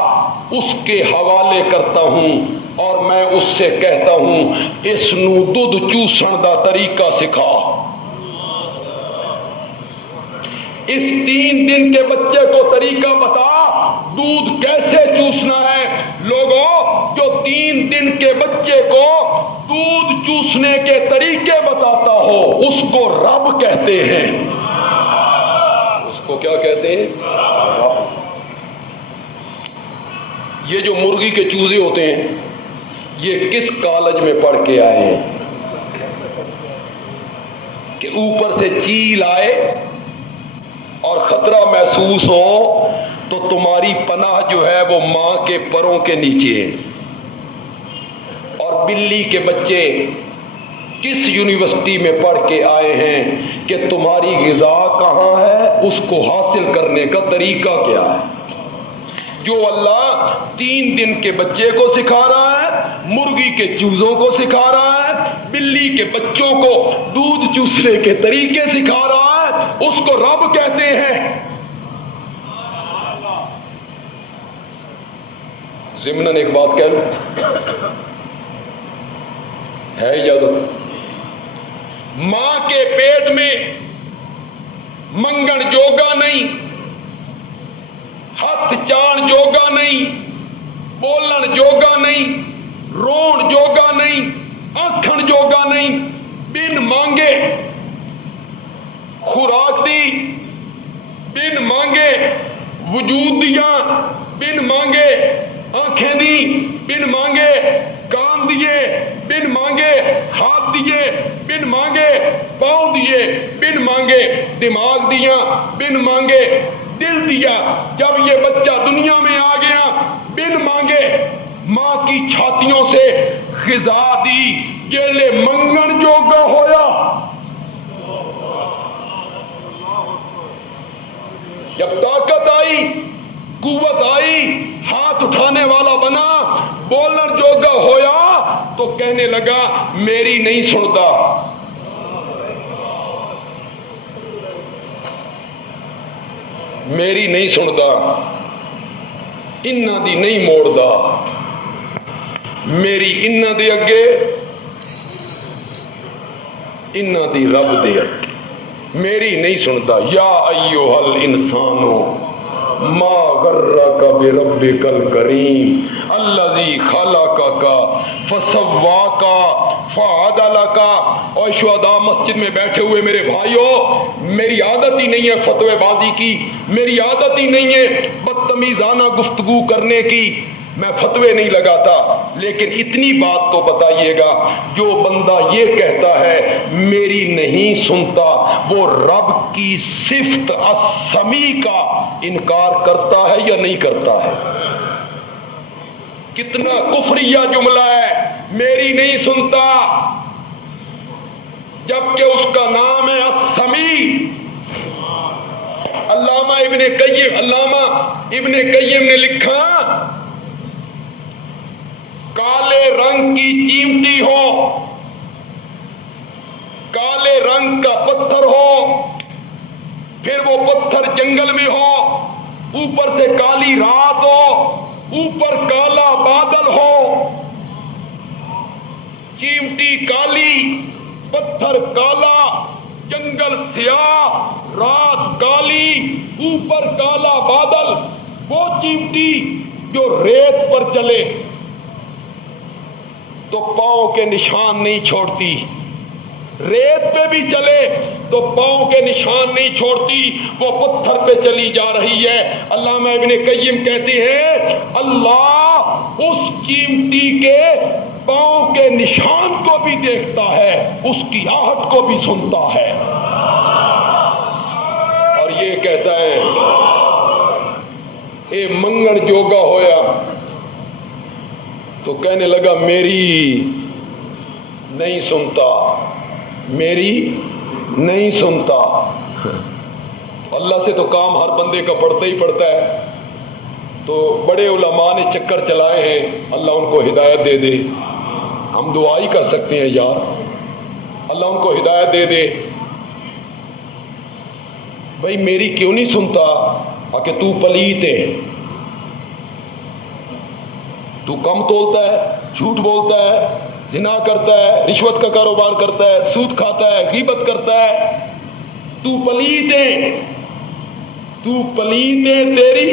اس کے حوالے کرتا ہوں اور میں اس سے کہتا ہوں اس نو دودھ چوسن دا طریقہ سکھا۔ اس 3 دن کے بچے کو طریقہ بتا، دودھ کیسے چوسنا ہے۔ لوگوں، جو 3 دن کے بچے کو دودھ چوسنے کے طریقے بتاتا ہو اس کو رب کہتے ہیں۔ اس کو کیا کہتے ہیں؟ یہ جو مرغی کے چوزے ہوتے ہیں، یہ کس کالج میں پڑھ کے آئے ہیں کہ اوپر سے چیل آئے اور خطرہ محسوس ہو تو تمہاری پناہ جو ہے وہ ماں کے پروں کے نیچے ہے۔ اور بلی کے بچے کس یونیورسٹی میں پڑھ کے آئے ہیں کہ تمہاری غذا کہاں ہے، اس کو حاصل کرنے کا طریقہ کیا ہے۔ جو اللہ 3 دن کے بچے کو سکھا رہا ہے، مرغی کے چوزوں کو سکھا رہا ہے، بلی کے بچوں کو دودھ چوسنے کے طریقے سکھا رہا ہے، اس کو رب کہتے ہیں۔ ضمناً ایک بات کہہ لوں، ہے اجازت؟ ماں کے پیٹ میں منگن جوگا نہیں، ہاتھ چان جوگا نہیں، بولن جوگا نہیں، رون جوگا نہیں، آنکھن جوگا نہیں، بن مانگے خوراک دی، بن مانگے وجود دیا، بن مانگے آنکھیں دی، بن مانگے کان دیے، بن مانگے ہاتھ دیے، بن مانگے پاؤں دیے، بن مانگے دماغ دیا، بن مانگے دل دیا۔ جب یہ بچہ دنیا میں آ گیا، بن مانگے ماں کی چھاتیوں سے غذا دی، جیلے منگن جوگا ہویا، جب طاقت آئی، قوت آئی، ہاتھ اٹھانے والا بنا، بولن جوگا ہویا تو کہنے لگا میری نہیں سنتا، میری نہیں سنتا، انہاں دی نہیں موڑدا، میری انہاں دے اگے، انہاں دی رب دے اگے میری نہیں سنتا۔ یا ایھا الانسانو ما غرک بربک الکریم الذی خلقک فسواک فعدلک۔ اور شہداء مسجد میں بیٹھے ہوئے میرے بھائیوں، میری عادت ہی نہیں ہے فتوی بازی کی، میری عادت ہی نہیں ہے بدتمیزانہ گفتگو کرنے کی، میں فتوے نہیں لگاتا، لیکن اتنی بات تو بتائیے گا، جو بندہ یہ کہتا ہے میری نہیں سنتا، وہ رب کی صفت السمیع کا انکار کرتا ہے یا نہیں کرتا ہے؟ کتنا کفریہ جملہ ہے، میری نہیں سنتا، جبکہ اس کا نام ہے السمیع۔ علامہ ابن قیم نے لکھا، کالے رنگ کی چیمٹی ہو، کالے رنگ کا پتھر ہو، پھر وہ پتھر جنگل میں ہو، اوپر سے کالی رات ہو، اوپر کالا بادل ہو، چیمٹی کالی، پتھر کالا، جنگل سیاہ، رات کالی، اوپر کالا بادل، وہ چیمٹی جو ریت پر چلے تو پاؤں کے نشان نہیں چھوڑتی، ریت پہ بھی چلے تو پاؤں کے نشان نہیں چھوڑتی، وہ پتھر پہ چلی جا رہی ہے۔ علامہ ابن قیم کہتے ہیں اللہ اس چیمٹی کے پاؤں کے نشان کو بھی دیکھتا ہے، اس کی آہٹ کو بھی سنتا ہے، اور یہ کہتا ہے اے منگن جوگا ہویا تو کہنے لگا میری نہیں سنتا، میری نہیں سنتا۔ اللہ سے تو کام ہر بندے کا پڑتا ہی پڑتا ہے، تو بڑے علماء نے چکر چلائے ہیں، اللہ ان کو ہدایت دے دے، ہم دعا ہی کر سکتے ہیں یار، اللہ ان کو ہدایت دے دے۔ بھائی میری کیوں نہیں سنتا؟ کہ تو پلیت ہے، تو کم تولتا ہے، جھوٹ بولتا ہے، زنا کرتا ہے، رشوت کا کاروبار کرتا ہے، سود کھاتا ہے، غیبت کرتا ہے، تو پلیت ہے، تو پلیت ہے، تیری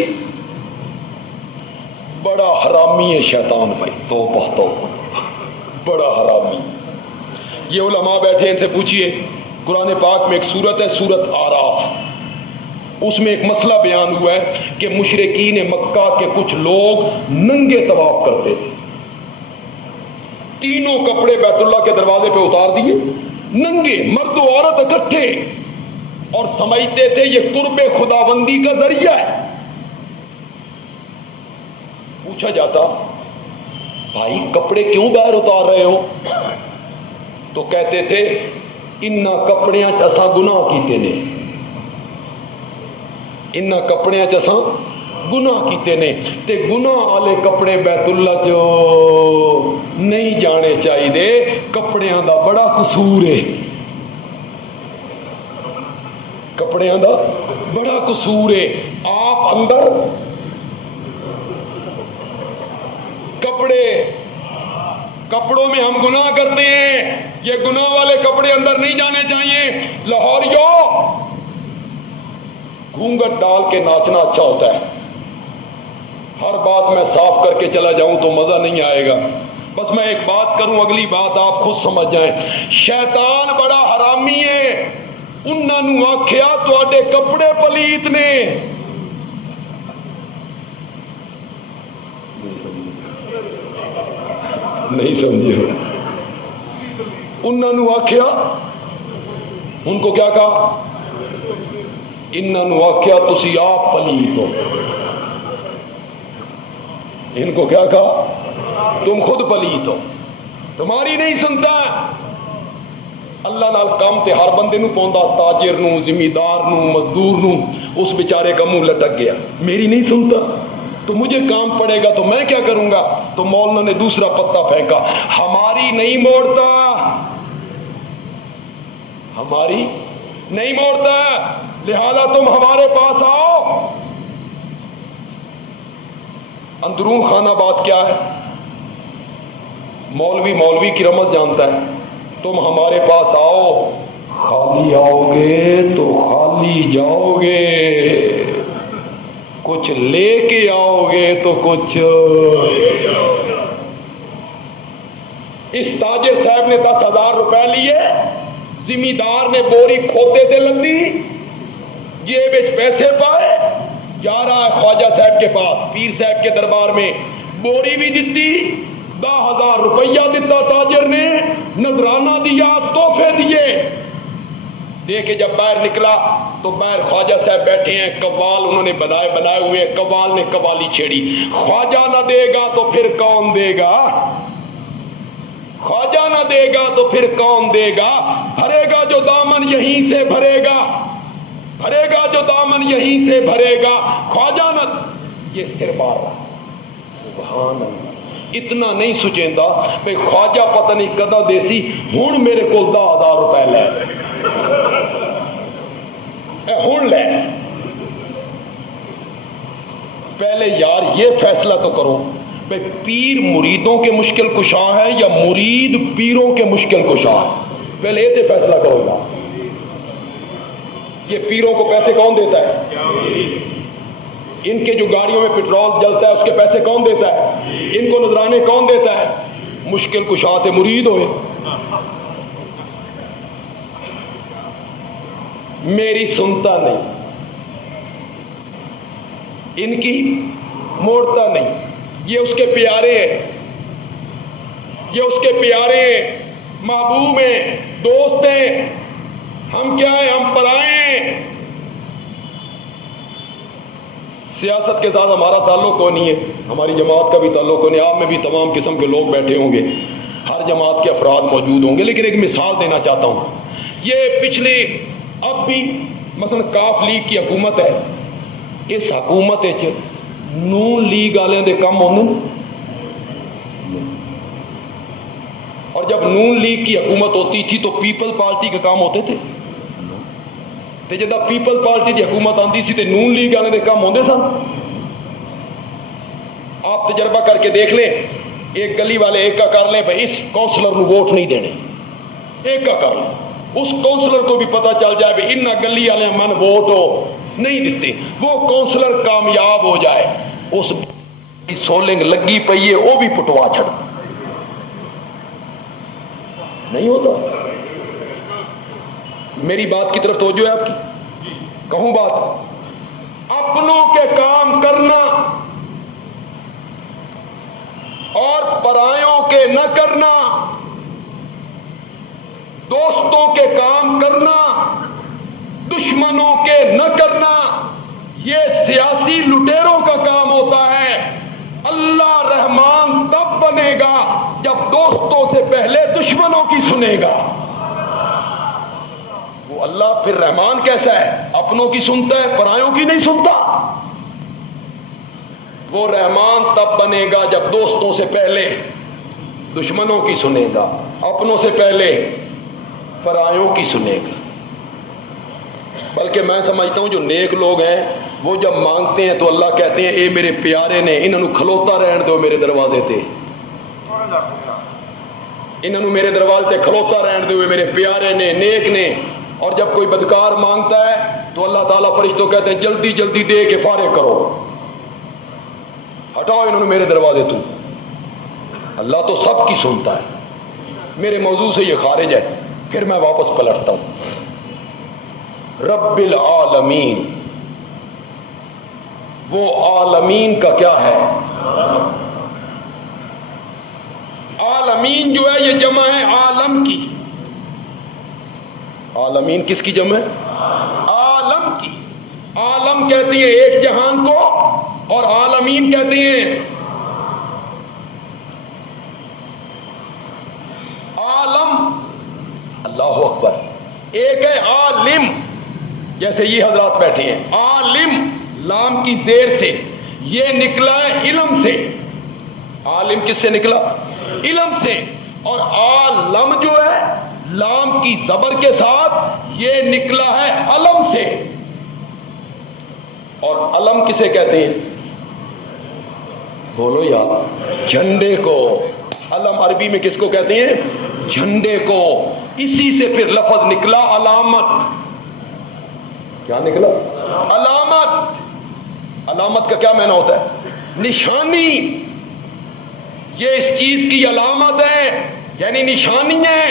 بڑا حرامی ہے شیطان بھائی، توبہ بڑا حرامی۔ یہ علماء بیٹھے ان سے پوچھئے، قرآن پاک میں ایک سورت ہے سورت آراف، اس میں ایک مسئلہ بیان ہوا ہے کہ مشرکین مکہ کے کچھ لوگ ننگے طواف کرتے تھے، تینوں کپڑے بیت اللہ کے دروازے پہ اتار دیے، ننگے مرد و عورت اکٹھے، اور سمجھتے تھے یہ قرب خداوندی کا ذریعہ ہے۔ پوچھا جاتا بھائی کپڑے کیوں باہر اتار رہے ہو؟ تو کہتے تھے انہاں کپڑیاں چساں گناہ کیتے نے، انہاں کپڑیاں چساں گناہ کیتے نے، تے گناہ والے کپڑے بیت اللہ جو نہیں جانے چاہیے، کپڑیاں دا بڑا قصور ہے، کپڑیاں دا بڑا قصور ہے۔ آپ اندر کپڑوں میں ہم گناہ کرتے ہیں، یہ گناہ والے کپڑے اندر نہیں جانے چاہیے۔ لاہوریوں، گھونگھٹ ڈال کے ناچنا اچھا ہوتا ہے، ہر بات میں صاف کر کے چلا جاؤں تو مزہ نہیں آئے گا، بس میں ایک بات کروں، اگلی بات آپ خود سمجھ جائیں۔ شیطان بڑا حرامی ہے، انہاں نو آکھیا تواڈے کپڑے پلیت نے، نہیں سمجھے؟ انہاں نو آکھیا، ان کو کیا کہا؟ انہاں نو آکھیا تسی آپ پلیت ہو، ان کو کیا کہا؟ تم خود پلیت ہو۔ تمہاری نہیں سنتا. اللہ نال کام تے ہر بندے نو پوندا, تاجر نو, زمیندار نو, مزدور نو. اس بیچارے کا منہ لٹک گیا, میری نہیں سنتا تو مجھے کام پڑے گا تو میں کیا کروں گا. تو مولانا نے دوسرا پتا پھینکا, ہماری نہیں موڑتا, ہماری نہیں موڑتا, لہذا تم ہمارے پاس آؤ. اندرون خانہ بات کیا ہے؟ مولوی کی رمز جانتا ہے. تم ہمارے پاس آؤ, خالی آؤ گے تو خالی جاؤ گے, کچھ لے کے آؤ گے تو کچھ. اس تاجر صاحب نے 10,000 روپے لیے, زمیندار نے بوری کھوتے سے لگی, جیب وچ پیسے پائے, جا رہا ہے خواجہ صاحب کے پاس, پیر صاحب کے دربار میں. بوری بھی دیتی, 10,000 روپیہ دیتا تاجر نے, نذرانہ دیا, تحفے دیے. دے کے جب باہر نکلا تو باہر خواجہ صاحب بیٹھے ہیں, قوال انہوں نے بنائے ہوئے. قوال نے قوالی چھیڑی, خواجہ نہ دے گا تو پھر کون دے گا, خواجہ نہ دے گا تو پھر کون دے گا, بھرے گا جو دامن یہیں سے بھرے گا, بھرے گا جو دامن یہیں سے بھرے گا, خواجہ نہ. یہ سر مار رہا. سبحان اللہ. اتنا نہیں سوچیندا بھئی خواجہ پتہ نہیں کدا دیسی, ہن میرے کو 10,000 روپے لے, ہن لے. پہلے یار یہ فیصلہ تو کرو بھئی پیر مریدوں کے مشکل کشا ہے یا مرید پیروں کے مشکل کشا ہے. پہلے یہ تو فیصلہ کرو گا. یہ پیروں کو پیسے کون دیتا ہے؟ ان کے جو گاڑیوں میں پٹرول جلتا ہے اس کے پیسے کون دیتا ہے؟ ان کو نذرانے کون دیتا ہے؟ مشکل کشا سے مرید ہوئے. میری سنتا نہیں, ان کی موڑتا نہیں. یہ اس کے پیارے ہیں, یہ اس کے پیارے ہیں, محبوب ہیں, دوست ہیں. ہم کیا ہیں؟ ہم پرائے ہیں. سیاست کے ساتھ ہمارا تعلق کو نہیں ہے, ہماری جماعت کا بھی تعلق کو نہیں. آپ میں بھی تمام قسم کے لوگ بیٹھے ہوں گے, ہر جماعت کے افراد موجود ہوں گے, لیکن ایک مثال دینا چاہتا ہوں. یہ پچھلے اب بھی مثلا کاف لیگ کی حکومت ہے, اس حکومت نون لیگ والوں کے کم ہونے, اور جب نون لیگ کی حکومت ہوتی تھی تو پیپل پارٹی کے کام ہوتے تھے. جب پیپل پارٹی کی حکومت آتی سی تو نون لیگ والے کام ہوتے سن. آپ تجربہ کر کے دیکھ لیں, ایک گلی والے ایک کا کر لیں بھائی اس کونسلر کو ووٹ نہیں دینے, ایک کا کر لیں. اس کونسلر کو بھی پتا چل جائے بھائی ان گلی والے من ووٹ ہو نہیں دیتے, وہ کونسلر کامیاب ہو جائے, اس سولنگ لگی پئی ہے وہ بھی پٹوا چھڑ. نہیں ہوتا. میری بات کی طرف توجہ ہے آپ کی؟ کہوں بات, اپنوں کے کام کرنا اور پرایوں کے نہ کرنا, دوستوں کے کام کرنا, دشمنوں کے نہ کرنا, یہ سیاسی لٹیروں کا کام ہوتا ہے. اللہ رحمان تب بنے گا جب دوستوں سے پہلے دشمنوں کی سنے گا. وہ اللہ پھر رحمان کیسا ہے؟ اپنوں کی سنتا ہے, پرایوں کی نہیں سنتا. وہ رحمان تب بنے گا جب دوستوں سے پہلے دشمنوں کی سنے گا, اپنوں سے پہلے پرایوں کی سنے گا. بلکہ میں سمجھتا ہوں جو نیک لوگ ہیں وہ جب مانگتے ہیں تو اللہ کہتے ہیں اے میرے پیارے نے انہوں کھلوتا رہن دو میرے دروازے تے, انہوں میرے دروازے تے کھلوتا رہن دو میرے پیارے نے, نیک نے. اور جب کوئی بدکار مانگتا ہے تو اللہ تعالیٰ فرشتوں کہتے ہیں جلدی جلدی دے کے فارغ کرو, ہٹاؤ انہوں میرے دروازے تو. اللہ تو سب کی سنتا ہے. میرے موضوع سے یہ خارج ہے, پھر میں واپس پلٹتا ہوں. رب العالمین, وہ عالمین کا کیا ہے؟ عالمین جو ہے یہ جمع ہے عالم کی. عالمین کس کی جمع ہے؟ عالم کی. عالم کہتی ہیں ایک جہان کو اور عالمین کہتے ہیں. جیسے یہ حضرات بیٹھے ہیں. عالم لام کی زیر سے یہ نکلا ہے علم سے. عالم کس سے نکلا؟ علم سے. اور عالم جو ہے لام کی زبر کے ساتھ یہ نکلا ہے علم سے. اور علم کسے کہتے ہیں؟ بولو یار. جھنڈے کو. علم عربی میں کس کو کہتے ہیں؟ جھنڈے کو. اسی سے پھر لفظ نکلا علامت. کیا نکلا؟ علامت. علامت کا کیا معنی ہوتا ہے؟ نشانی. یہ اس چیز کی علامت ہے، یعنی نشانی ہے.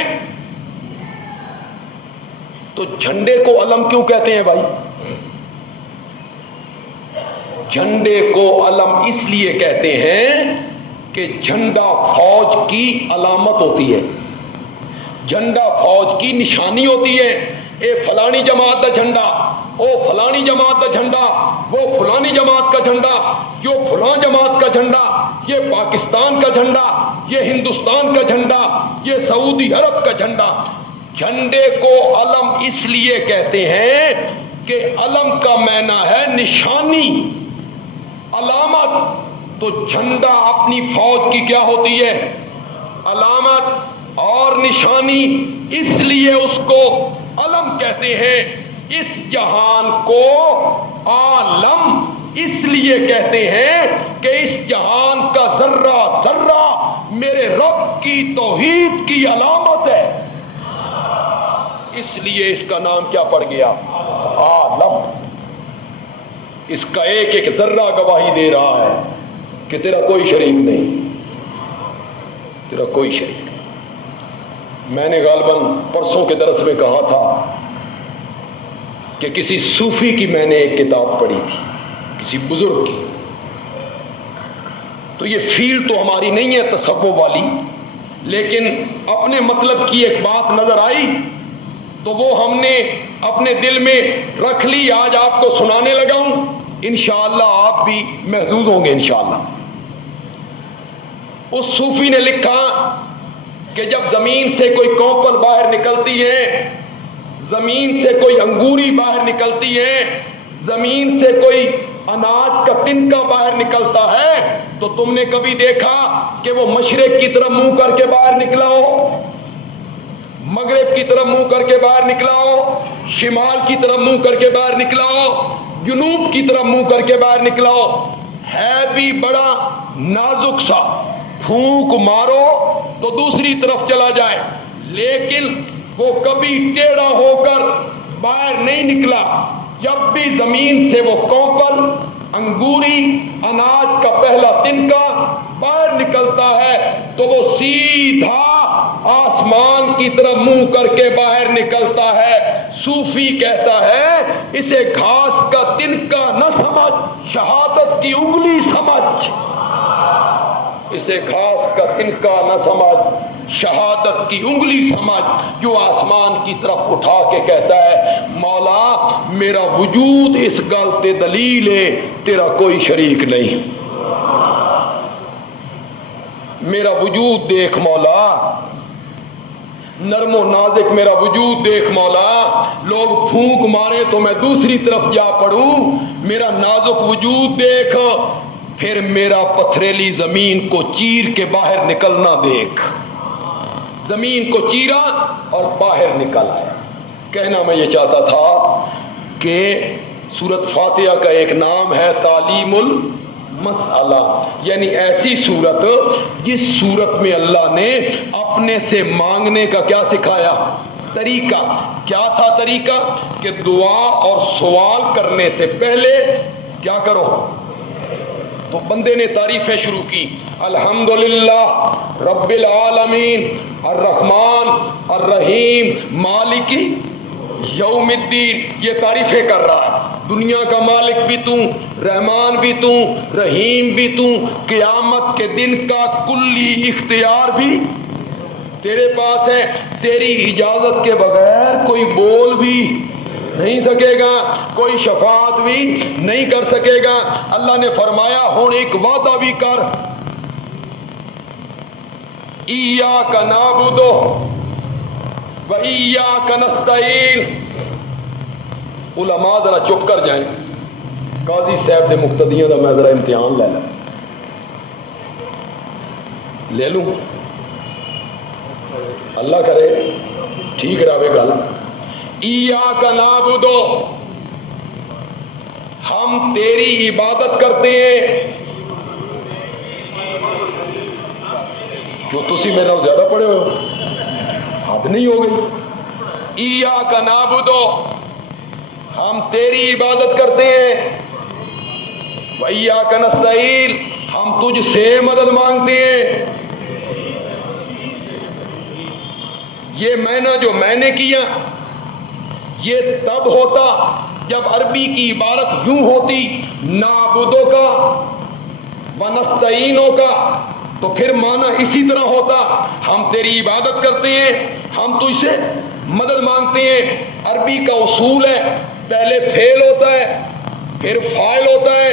تو جھنڈے کو علم کیوں کہتے ہیں بھائی؟ جھنڈے کو علم اس لیے کہتے ہیں کہ جھنڈا فوج کی علامت ہوتی ہے، جھنڈا فوج کی نشانی ہوتی ہے. اے فلانی جماعت کا جھنڈا، او فلانی جماعت کا جھنڈا، وہ فلانی جماعت کا جھنڈا، جو فلاں جماعت کا جھنڈا، یہ پاکستان کا جھنڈا، یہ ہندوستان کا جھنڈا، یہ سعودی عرب کا جھنڈا. جھنڈے کو علم اس لیے کہتے ہیں کہ علم کا معنی ہے نشانی، علامت. تو جھنڈا اپنی فوج کی کیا ہوتی ہے؟ علامت اور نشانی. اس لیے اس کو علم کہتے ہیں. اس جہان کو عالم اس لیے کہتے ہیں کہ اس جہان کا ذرہ ذرہ میرے رب کی توحید کی علامت ہے. اس لیے اس کا نام کیا پڑ گیا؟ عالم. اس کا ایک ایک ذرہ گواہی دے رہا ہے کہ تیرا کوئی شریک نہیں، تیرا کوئی شریک نہیں. میں نے غالباً پرسوں کے درس میں کہا تھا کہ کسی صوفی کی میں نے ایک کتاب پڑھی تھی، کسی بزرگ کی. تو یہ فیلڈ تو ہماری نہیں ہے تصوف والی، لیکن اپنے مطلب کی ایک بات نظر آئی تو وہ ہم نے اپنے دل میں رکھ لی. آج آپ کو سنانے لگا ہوں، انشاءاللہ آپ بھی محظوظ ہوں گے انشاءاللہ. اس صوفی نے لکھا کہ جب زمین سے کوئی کونپل باہر نکلتی ہے، زمین سے کوئی انگوری باہر نکلتی ہے، زمین سے کوئی اناج کا تنکا باہر نکلتا ہے، تو تم نے کبھی دیکھا کہ وہ مشرق کی طرف منہ کر کے باہر نکلا ہو، مغرب کی طرف منہ کر کے باہر نکلا ہو، شمال کی طرف منہ کر کے باہر نکلا ہو، جنوب کی طرف منہ کر کے باہر نکلا ہو؟ ہے بھی بڑا نازک سا، پھونک مارو تو دوسری طرف چلا جائے، لیکن وہ کبھی ٹیڑھا ہو کر باہر نہیں نکلا. جب بھی زمین سے وہ کونپل، انگوری، اناج کا پہلا تنکا باہر نکلتا ہے تو وہ سیدھا آسمان کی طرف منہ کر کے باہر نکلتا ہے. صوفی کہتا ہے اسے گھاس کا تنکا نہ سمجھ، شہادت کی انگلی سمجھ. اسے گھاس کا تنکا نہ سمجھ، شہادت کی انگلی سمجھ. جو آسمان کی طرف اٹھا کے کہتا ہے مولا میرا وجود اس گل تے دلیل ہے تیرا کوئی شریک نہیں، میرا وجود دیکھ مولا، نرم و نازک میرا وجود دیکھ مولا. لوگ پھونک مارے تو میں دوسری طرف جا پڑوں، میرا نازک وجود دیکھ. پھر میرا پتھریلی زمین کو چیر کے باہر نکلنا دیکھ. زمین کو چیرا اور باہر نکل آیا. کہنا میں یہ چاہتا تھا کہ سورت فاتحہ کا ایک نام ہے تعلیم المسئلہ، یعنی ایسی سورت جس سورت میں اللہ نے اپنے سے مانگنے کا کیا سکھایا؟ طریقہ. کیا تھا طریقہ؟ کہ دعا اور سوال کرنے سے پہلے کیا کرو؟ تو بندے نے تعریفیں شروع کی، الحمدللہ رب العالمین الرحمن الرحیم مالک یوم الدین. یہ تعریفیں کر رہا ہے، دنیا کا مالک بھی تو، رحمان بھی تو، رحیم بھی تو، قیامت کے دن کا کلی اختیار بھی تیرے پاس ہے، تیری اجازت کے بغیر کوئی بول بھی نہیں سکے گا، کوئی شفاعت بھی نہیں کر سکے گا. اللہ نے فرمایا ہوں ایک وعدہ بھی کر، ایاک نعبد و ایاک نستعین. علماء ذرا چپ کر جائیں، قاضی صاحب کے مقتدیاں کا میں ذرا امتحان لے لوں، اللہ کرے ٹھیک رہے گل۔ ایاک نعبد، ہم تیری عبادت کرتے ہیں۔ جو تسی میرے زیادہ پڑھے ہو حد نہیں ہو گئی۔ ایاک نعبد، ہم تیری عبادت کرتے ہیں۔ وایاک نستعین، ہم تجھ سے مدد مانگتے ہیں۔ یہ معنی جو میں نے کیا یہ تب ہوتا جب عربی کی عبارت یوں ہوتی نعبدو کا ونستعینو کا، تو پھر معنی اسی طرح ہوتا ہم تیری عبادت کرتے ہیں، ہم تجھ سے مدد مانگتے ہیں۔ عربی کا اصول ہے پہلے فعل ہوتا ہے، پھر فاعل ہوتا ہے،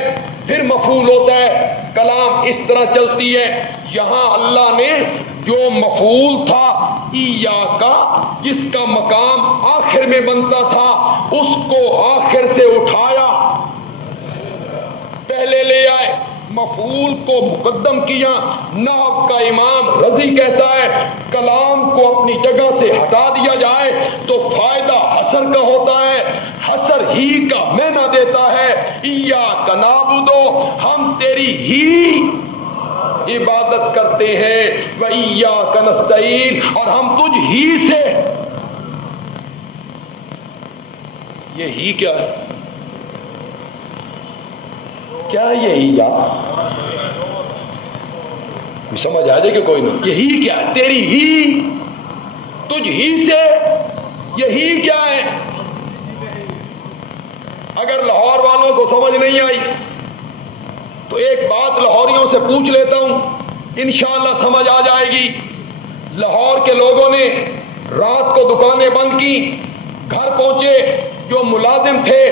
پھر مفعول ہوتا ہے، کلام اس طرح چلتی ہے۔ یہاں اللہ نے جو مفعول تھا ایاکا، جس کا مقام آخر میں بنتا تھا، اس کو آخر سے اٹھایا، پہلے لے آئے، مفعول کو مقدم کیا۔ نحو کا امام رضی کہتا ہے کلام کو اپنی جگہ سے ہٹا دیا جائے تو فائدہ حصر کا ہوتا ہے، حصر ہی کا معنی دیتا ہے۔ ایاک نعبد، ہم تیری ہی عبادت کرتے ہیں، وایاک نستعین، اور ہم تجھ ہی سے۔ یہ ہی کیا ہے؟ کیا ہے یہ ہی؟ سمجھ آ جائے کہ کوئی نہیں؟ یہی کیا ہے؟ تیری ہی، تجھ ہی سے، یہی کیا ہے؟ اگر لاہور والوں کو سمجھ نہیں آئی تو ایک بات لاہوریوں سے پوچھ لیتا ہوں، انشاءاللہ سمجھ آ جائے گی۔ لاہور کے لوگوں نے رات کو دکانیں بند کی، گھر پہنچے، جو ملازم تھے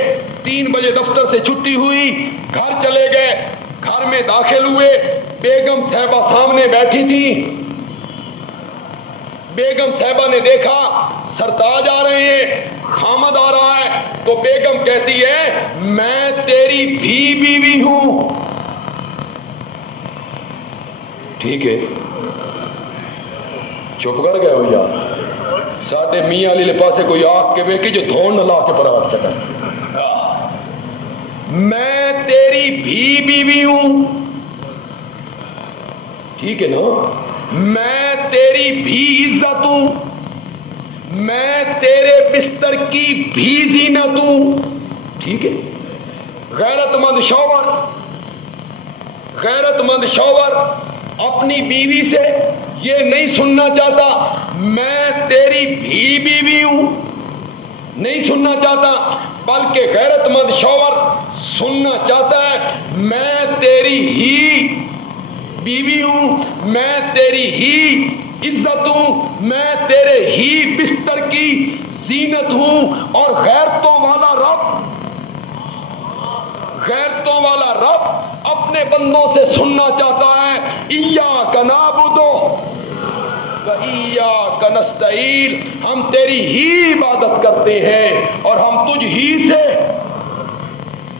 3 بجے دفتر سے چھٹی ہوئی، گھر چلے گئے، گھر میں داخل ہوئے، بیگم صاحبہ سامنے بیٹھی تھی۔ بیگم صاحبہ نے دیکھا سرتاج آ رہے ہیں، خامد آ رہا ہے، تو بیگم کہتی ہے میں تیری بھی بیوی ہوں۔ ٹھیک ہے، چپ کر گئے ہو یار؟ ساڈے میاں علی پاسے کوئی آگ کے بیکی جو دھون نہ لا کے پر آگ چکا۔ میں تیری بھی بیوی ہوں، ٹھیک ہے نا؟ میں تیری بھی عزت ہوں، میں تیرے بستر کی بھی زینت ہوں، ٹھیک ہے؟ غیرت مند شوہر اپنی بیوی سے یہ نہیں سننا چاہتا میں تیری بھی بیوی ہوں، نہیں سننا چاہتا، بلکہ غیرت مند شوہر سننا چاہتا ہے میں تیری ہی بیوی ہوں، میں تیری ہی عزت ہوں، میں تیرے ہی بستر کی زینت ہوں۔ اور غیرتوں والا رب اپنے بندوں سے سننا چاہتا ہے ایاک نعبد و ایاک نستعین، ہم تیری ہی عبادت کرتے ہیں اور ہم تجھ ہی سے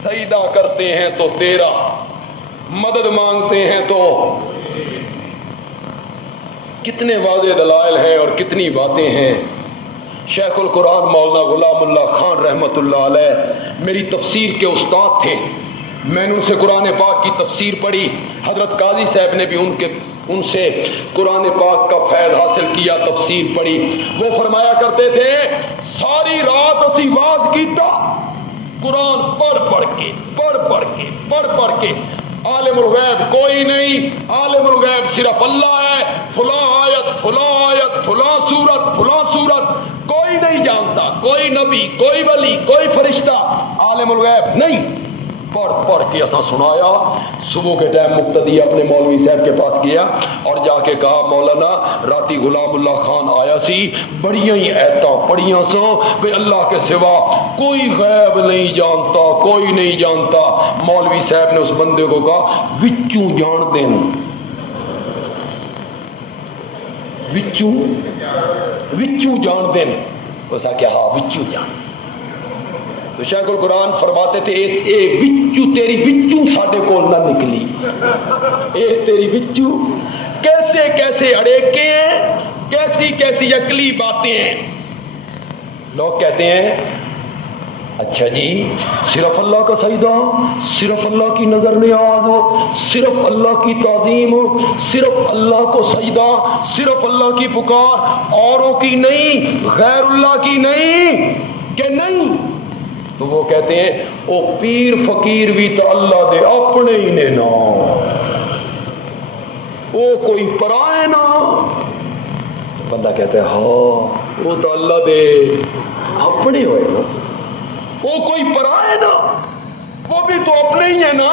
سجدہ کرتے ہیں تو تیرا، مدد مانگتے ہیں تو۔ کتنے واضح دلائل ہیں اور کتنی باتیں ہیں۔ شیخ القرآن مولانا غلام اللہ خان رحمۃ اللہ علیہ میری تفسیر کے استاد تھے، میں نے ان سے قرآن پاک کی تفسیر پڑھی، حضرت قاضی صاحب نے بھی ان سے قرآن پاک کا فیض حاصل کیا، تفسیر پڑھی۔ وہ فرمایا کرتے تھے ساری رات اسی واز کیتا، قرآن پڑھ کے عالم الغیب کوئی نہیں، عالم الغیب صرف اللہ ہے، فلاں آیت فلاں سورت کوئی نہیں جانتا، کوئی نبی، کوئی ولی، کوئی فرشتہ، عالم الغیب نہیں۔ پڑھ کے اساں سنایا۔ صبح کے ٹائم مقتدی اپنے مولوی صاحب کے پاس گیا اور جا کے کہا مولانا راتی غلام اللہ خان آیا سی، بڑیاں ہی ایتاں پڑھیاں سو کہ اللہ کے سوا کوئی غیب نہیں جانتا، کوئی نہیں جانتا۔ مولوی صاحب نے اس بندے کو کہا وچوں جان دین، وچوں جان دین۔ اس نے کہا ہاں وچوں جان۔ تو شیخ القرآن فرماتے تھے اے بچو تیری بچو ساڈے کول نہ نکلی، اے تیری بچو کیسے کیسے اڑیکے ہیں، کیسی کیسی عقلی باتیں ہیں۔ لوگ کہتے ہیں اچھا جی صرف اللہ کا سجدہ، صرف اللہ کی نظر نیاز ہو، صرف اللہ کی تعظیم ہو، صرف اللہ کو سجدہ، صرف اللہ کی پکار، اوروں کی نہیں، غیر اللہ کی نہیں کہ نہیں؟ تو وہ کہتے ہیں او پیر فقیر بھی تو اللہ دے اپنے ہی نے نا، وہ کوئی پرائے نا۔ بندہ کہتا ہے ہاں وہ تو اللہ دے اپنے ہوئے نا، وہ کوئی پرائے نا، وہ بھی تو اپنے ہی ہے نا۔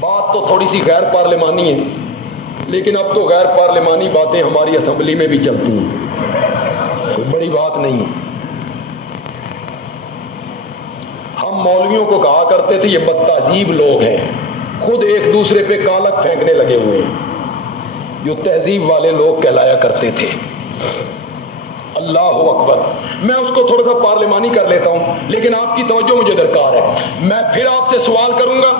بات تو تھوڑی سی غیر پارلیمانی ہے، لیکن اب تو غیر پارلیمانی باتیں ہماری اسمبلی میں بھی چلتی ہیں، کوئی بڑی بات نہیں ہے۔ ہم مولویوں کو کہا کرتے تھے یہ بدتہذیب لوگ ہیں، خود ایک دوسرے پہ کالک پھینکنے لگے ہوئے ہیں، جو تہذیب والے لوگ کہلایا کرتے تھے۔ اللہ اکبر۔ میں اس کو تھوڑا سا پارلیمانی کر لیتا ہوں، لیکن آپ کی توجہ مجھے درکار ہے۔ میں پھر آپ سے سوال کروں گا،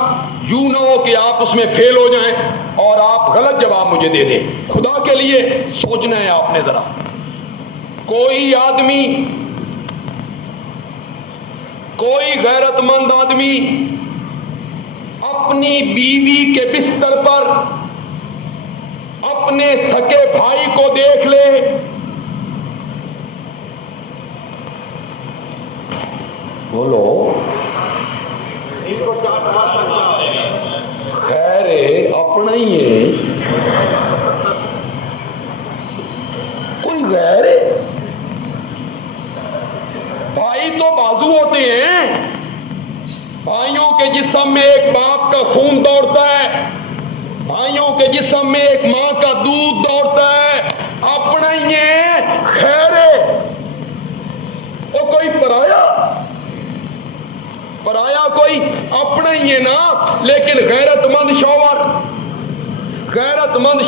یوں نہ ہو کہ آپ اس میں فیل ہو جائیں اور آپ غلط جواب مجھے دے دیں۔ خدا کے لیے سوچنا ہے آپ نے ذرا۔ کوئی آدمی، کوئی غیرت مند آدمی اپنی بیوی کے بستر پر اپنے سکے بھائی کو دیکھ لے، بولو خیر اپنا ہی ہے، کوئی غیر ہے؟ بھائی تو بازو ہوتے ہیں، بھائیوں کے جسم میں ایک باپ کا خون دوڑتا ہے، بھائیوں کے جسم میں ایک ماں کا دودھ دوڑتا ہے، اپنا ہی ہے، خیر ہے۔ وہ کوئی پرایا کوئی اپنا ہی ہے نا، لیکن غیرت مند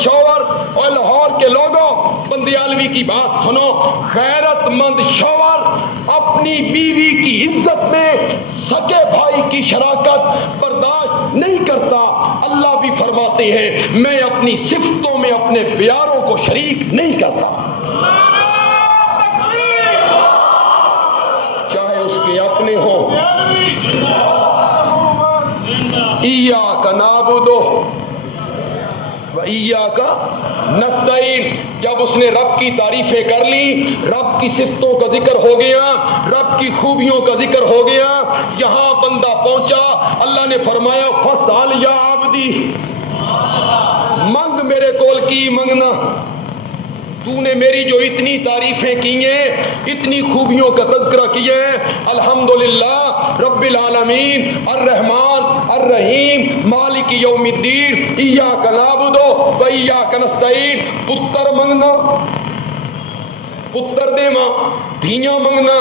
شوہر اور لاہور کے لوگوں بندیالوی کی بات سنو، غیرت مند شوہر اپنی بیوی کی عزت میں سکے بھائی کی شراکت برداشت نہیں کرتا۔ اللہ بھی فرماتے ہیں میں اپنی صفتوں میں اپنے پیاروں کو شریک نہیں کرتا، چاہے اس کے اپنے ہوں۔ ایاک نعبد و ایاک نستعین۔ جب اس نے رب کی تعریفیں کر لی، رب کی صفتوں کا ذکر ہو گیا، رب کی خوبیوں کا ذکر ہو گیا، یہاں بندہ پہنچا، اللہ نے فرمایا فسأل یا عبدی، منگ میرے کول کی منگنا۔ تو نے میری جو اتنی تعریفیں کی ہیں، اتنی خوبیوں کا تذکرہ کیا ہے، الحمدللہ رب العالمین الرحمن الرحیم مالک یوم الدین ایاک نعبد و ایاک نستعین۔ پتر منگنا، پتر دے ماں، دھیاں منگنا،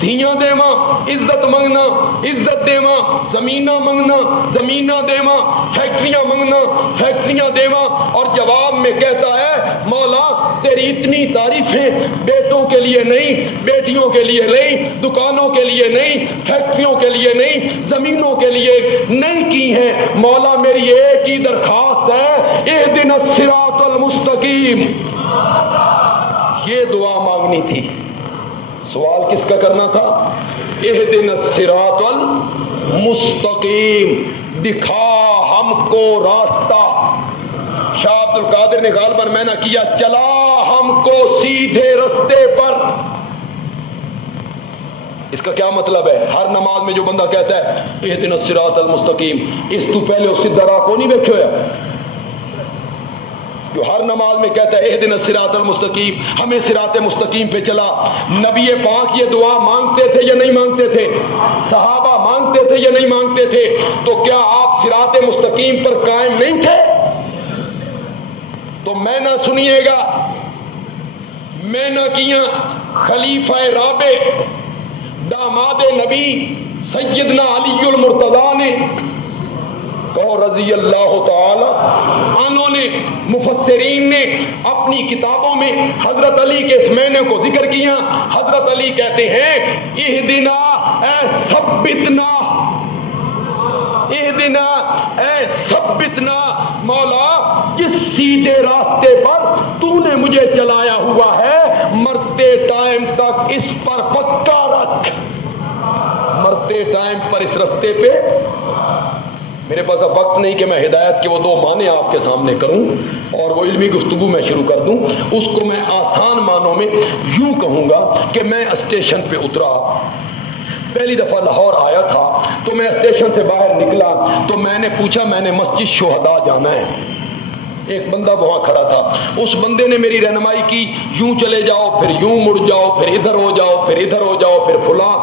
دھیاں دے ماں، عزت منگنا، عزت دے ماں، زمیناں منگنا، زمیناں دے ماں، فیکٹریاں منگنا، فیکٹریاں دے ماں۔ اور جواب میں کہتا ہے مولا تیری اتنی تعریفیں بیٹوں کے لیے نہیں، بیٹیوں کے لیے نہیں، دکانوں کے لیے نہیں، فیکٹریوں کے لیے نہیں، زمینوں کے لیے نہیں کی ہیں، مولا میری ایک ہی درخواست ہے، اہدنا الصراط المستقیم۔ یہ دعا مانگنی تھی، سوال کس کا کرنا تھا؟ اہدنا الصراط المستقیم، دکھا ہم کو راستہ۔ شاہ عبد القادر نے غالباً میں نہ کیا، چلا ہم کو سیدھے رستے پر۔ اس کا کیا مطلب ہے؟ ہر نماز میں جو بندہ کہتا ہے اہدنا الصراط المستقیم، اس تو پہلے اس سیدھا راہ کو نہیں دیکھے ہوا؟ جو ہر نماز میں کہتا ہے اہدنا الصراط المستقیم، ہمیں صراط مستقیم پہ چلا۔ نبی پاک یہ دعا مانگتے تھے یا نہیں مانگتے تھے؟ صحابہ مانگتے تھے یا نہیں مانگتے تھے؟ تو کیا آپ صراط مستقیم پر قائم نہیں تھے؟ تو میں نہ سنیے گا، میں نہ کیا خلیفہ رابع داماد نبی سیدنا علی المرتضیٰ نے کہو رضی اللہ تعالی عنہ نے، مفسرین نے اپنی کتابوں میں حضرت علی کے اس معنی کو ذکر کیا۔ حضرت علی کہتے ہیں اہدنا اے ثبتنا، اہدنا اے ثبتنا، مولا جس سیدھے راستے پر تو نے مجھے چلایا ہوا ہے مرتے ٹائم تک اس پر پکا رکھ، مرتے ٹائم پر اس راستے پہ۔ میرے پاس اب وقت نہیں کہ میں ہدایت کے وہ دو معنی آپ کے سامنے کروں اور وہ علمی گفتگو میں شروع کر دوں۔ اس کو میں آسان معنوں میں یوں کہوں گا کہ میں اسٹیشن پہ اترا، پہلی دفعہ لاہور آیا تھا تو میں اسٹیشن سے باہر نکلا تو میں نے پوچھا میں نے مسجد شہداء جانا ہے۔ ایک بندہ وہاں کھڑا تھا، اس بندے نے میری رہنمائی کی، یوں چلے جاؤ پھر یوں مڑ جاؤ پھر ادھر ہو جاؤ پھر ادھر ہو جاؤ پھر فلاں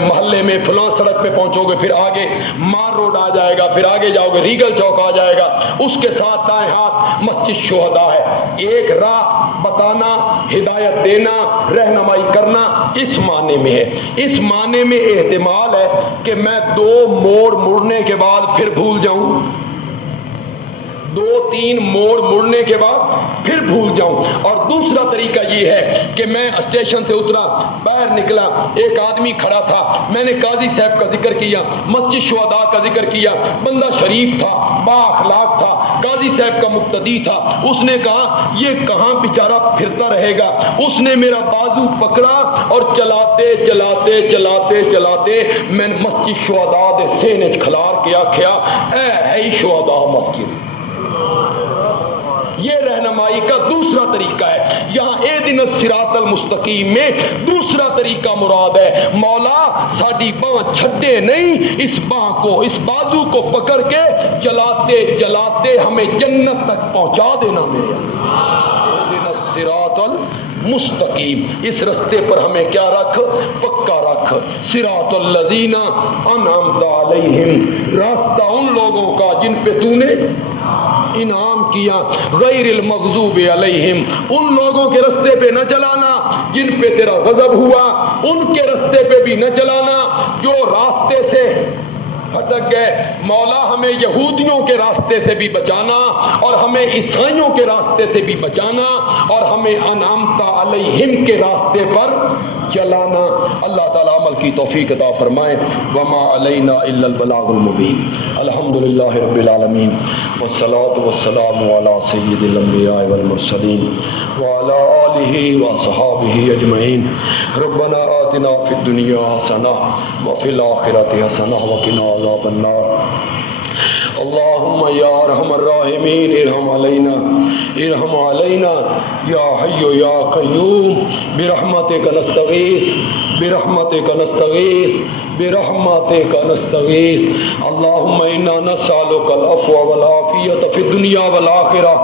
محلے میں فلاں سڑک پہ پہنچو گے، پھر آگے مار روڈ آ جائے گا، پھر آگے جاؤ گے ریگل چوک آ جائے گا، اس کے ساتھ دائیں ہاتھ مسجد شہداء ہے۔ ایک راہ بتانا، ہدایت دینا، رہنمائی کرنا اس معنی میں ہے۔ اس معنی میں احتمال ہے کہ میں دو موڑ مڑنے کے بعد پھر بھول جاؤں، دو تین موڑ مڑنے کے بعد پھر بھول جاؤں۔ اور دوسرا طریقہ یہ ہے کہ میں اسٹیشن سے اترا، باہر نکلا، ایک آدمی کھڑا تھا، میں نے قاضی صاحب کا ذکر کیا، مسجد شہداء کا ذکر کیا، بندہ شریف تھا، با اخلاق تھا، قاضی صاحب کا مقتدی تھا، اس نے کہا یہ کہاں بیچارہ پھرتا رہے گا، اس نے میرا بازو پکڑا اور چلاتے چلاتے چلاتے چلاتے میں مسجد شہداء دے سینے کھلار کے آکھیا اے شہداء مسجد۔ یہ رہنمائی کا دوسرا طریقہ ہے۔ یہاں اہدنا الصراط المستقیم میں دوسرا طریقہ مراد ہے، مولا ساڈی باں چھڈے نہیں، اس باں کو، اس بازو کو پکڑ کے چلاتے چلاتے ہمیں جنت تک پہنچا دینا میرے اہدنا الصراط المستقیم۔ اس رستے پر ہمیں کیا رکھ؟ پکا رکھ۔ صراط الذین انعمت علیہم، راستہ ان لوگوں کا جن پہ تو نے انعام کیا، غیر المغضوب علیہم، ان لوگوں کے رستے پہ نہ چلانا جن پہ تیرا غضب ہوا، ان کے رستے پہ بھی نہ چلانا جو راستے سے بھٹک گئے۔ مولا ہمیں یہودیوں کے راستے سے بھی بچانا اور ہمیں عیسائیوں کے راستے سے بھی بچانا اور ہمیں انعمت علیہم کے راستے پر چلانا۔ اللہ تعالی عمل کی توفیق عطا فرمائے۔ وما علینا الا البلاغ المبین۔ الحمدللہ رب العالمین والصلاة والسلام علی سید الانبیاء والمرسلین وعلی آلہ وصحابہ اجمعین۔ ربنا آتنا فی الدنیا حسنہ وفی الآخرۃ حسنہ وقنا عذاب النار۔ اللہم یا ارحم الراحمین ارحم علینا، ارحم علینا یا حی یا قیوم، برحمتک نستغیث، برحمتک نستغیث، برحمتک نستغیث۔ اللہم انا نسألک العفو والعافیۃ فی الدنیا والآخرہ،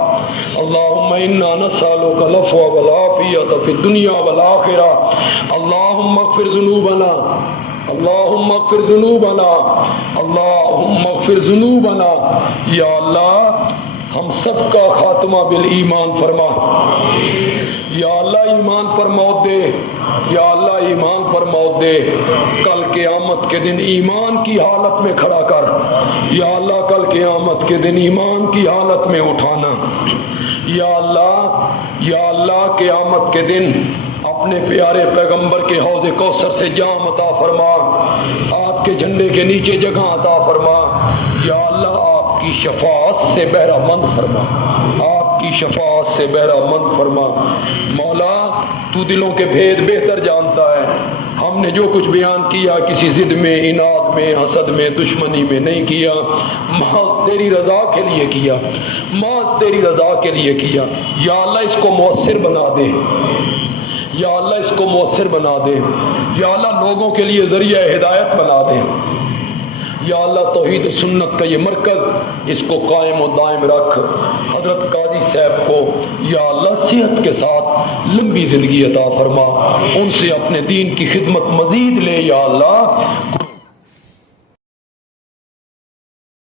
اللہم انا نسألک العفو والعافیۃ فی الدنیا والآخرہ۔ اللہم اغفر ذنوبنا، اللہم اغفر ذنوبنا، اللہم اغفر ذنوبنا۔ یا اللہ ہم سب کا خاتمہ بالایمان فرما، یا اللہ ایمان پر موت دے، یا اللہ ایمان پر موت دے۔ کل قیامت کے دن ایمان کی حالت میں کھڑا کر، یا اللہ کل قیامت کے دن ایمان کی حالت میں اٹھانا۔ یا اللہ قیامت کے دن اپنے پیارے پیغمبر کے حوض کوثر سے جام عطا فرما، آپ کے جھنڈے کے نیچے جگہ عطا فرما۔ یا اللہ آپ کی شفاعت سے بہرہ مند فرما، آپ کی شفاعت سے بہرہ مند فرما۔ مولا تو دلوں کے بھید بہتر جانتا ہے، ہم نے جو کچھ بیان کیا کسی ضد میں، اناد میں، حسد میں، دشمنی میں نہیں کیا، محض تیری رضا کے لیے کیا، محض تیری رضا کے لیے کیا۔ یا اللہ اس کو مؤثر بنا دے، یا اللہ اس کو مؤثر بنا دے، یا اللہ لوگوں کے لیے ذریعہ ہدایت بنا دے۔ یا اللہ توحید و سنت کا یہ مرکز اس کو قائم و دائم رکھ۔ حضرت قاضی صاحب کو یا اللہ صحت کے ساتھ لمبی زندگی عطا فرما، ان سے اپنے دین کی خدمت مزید لے یا اللہ۔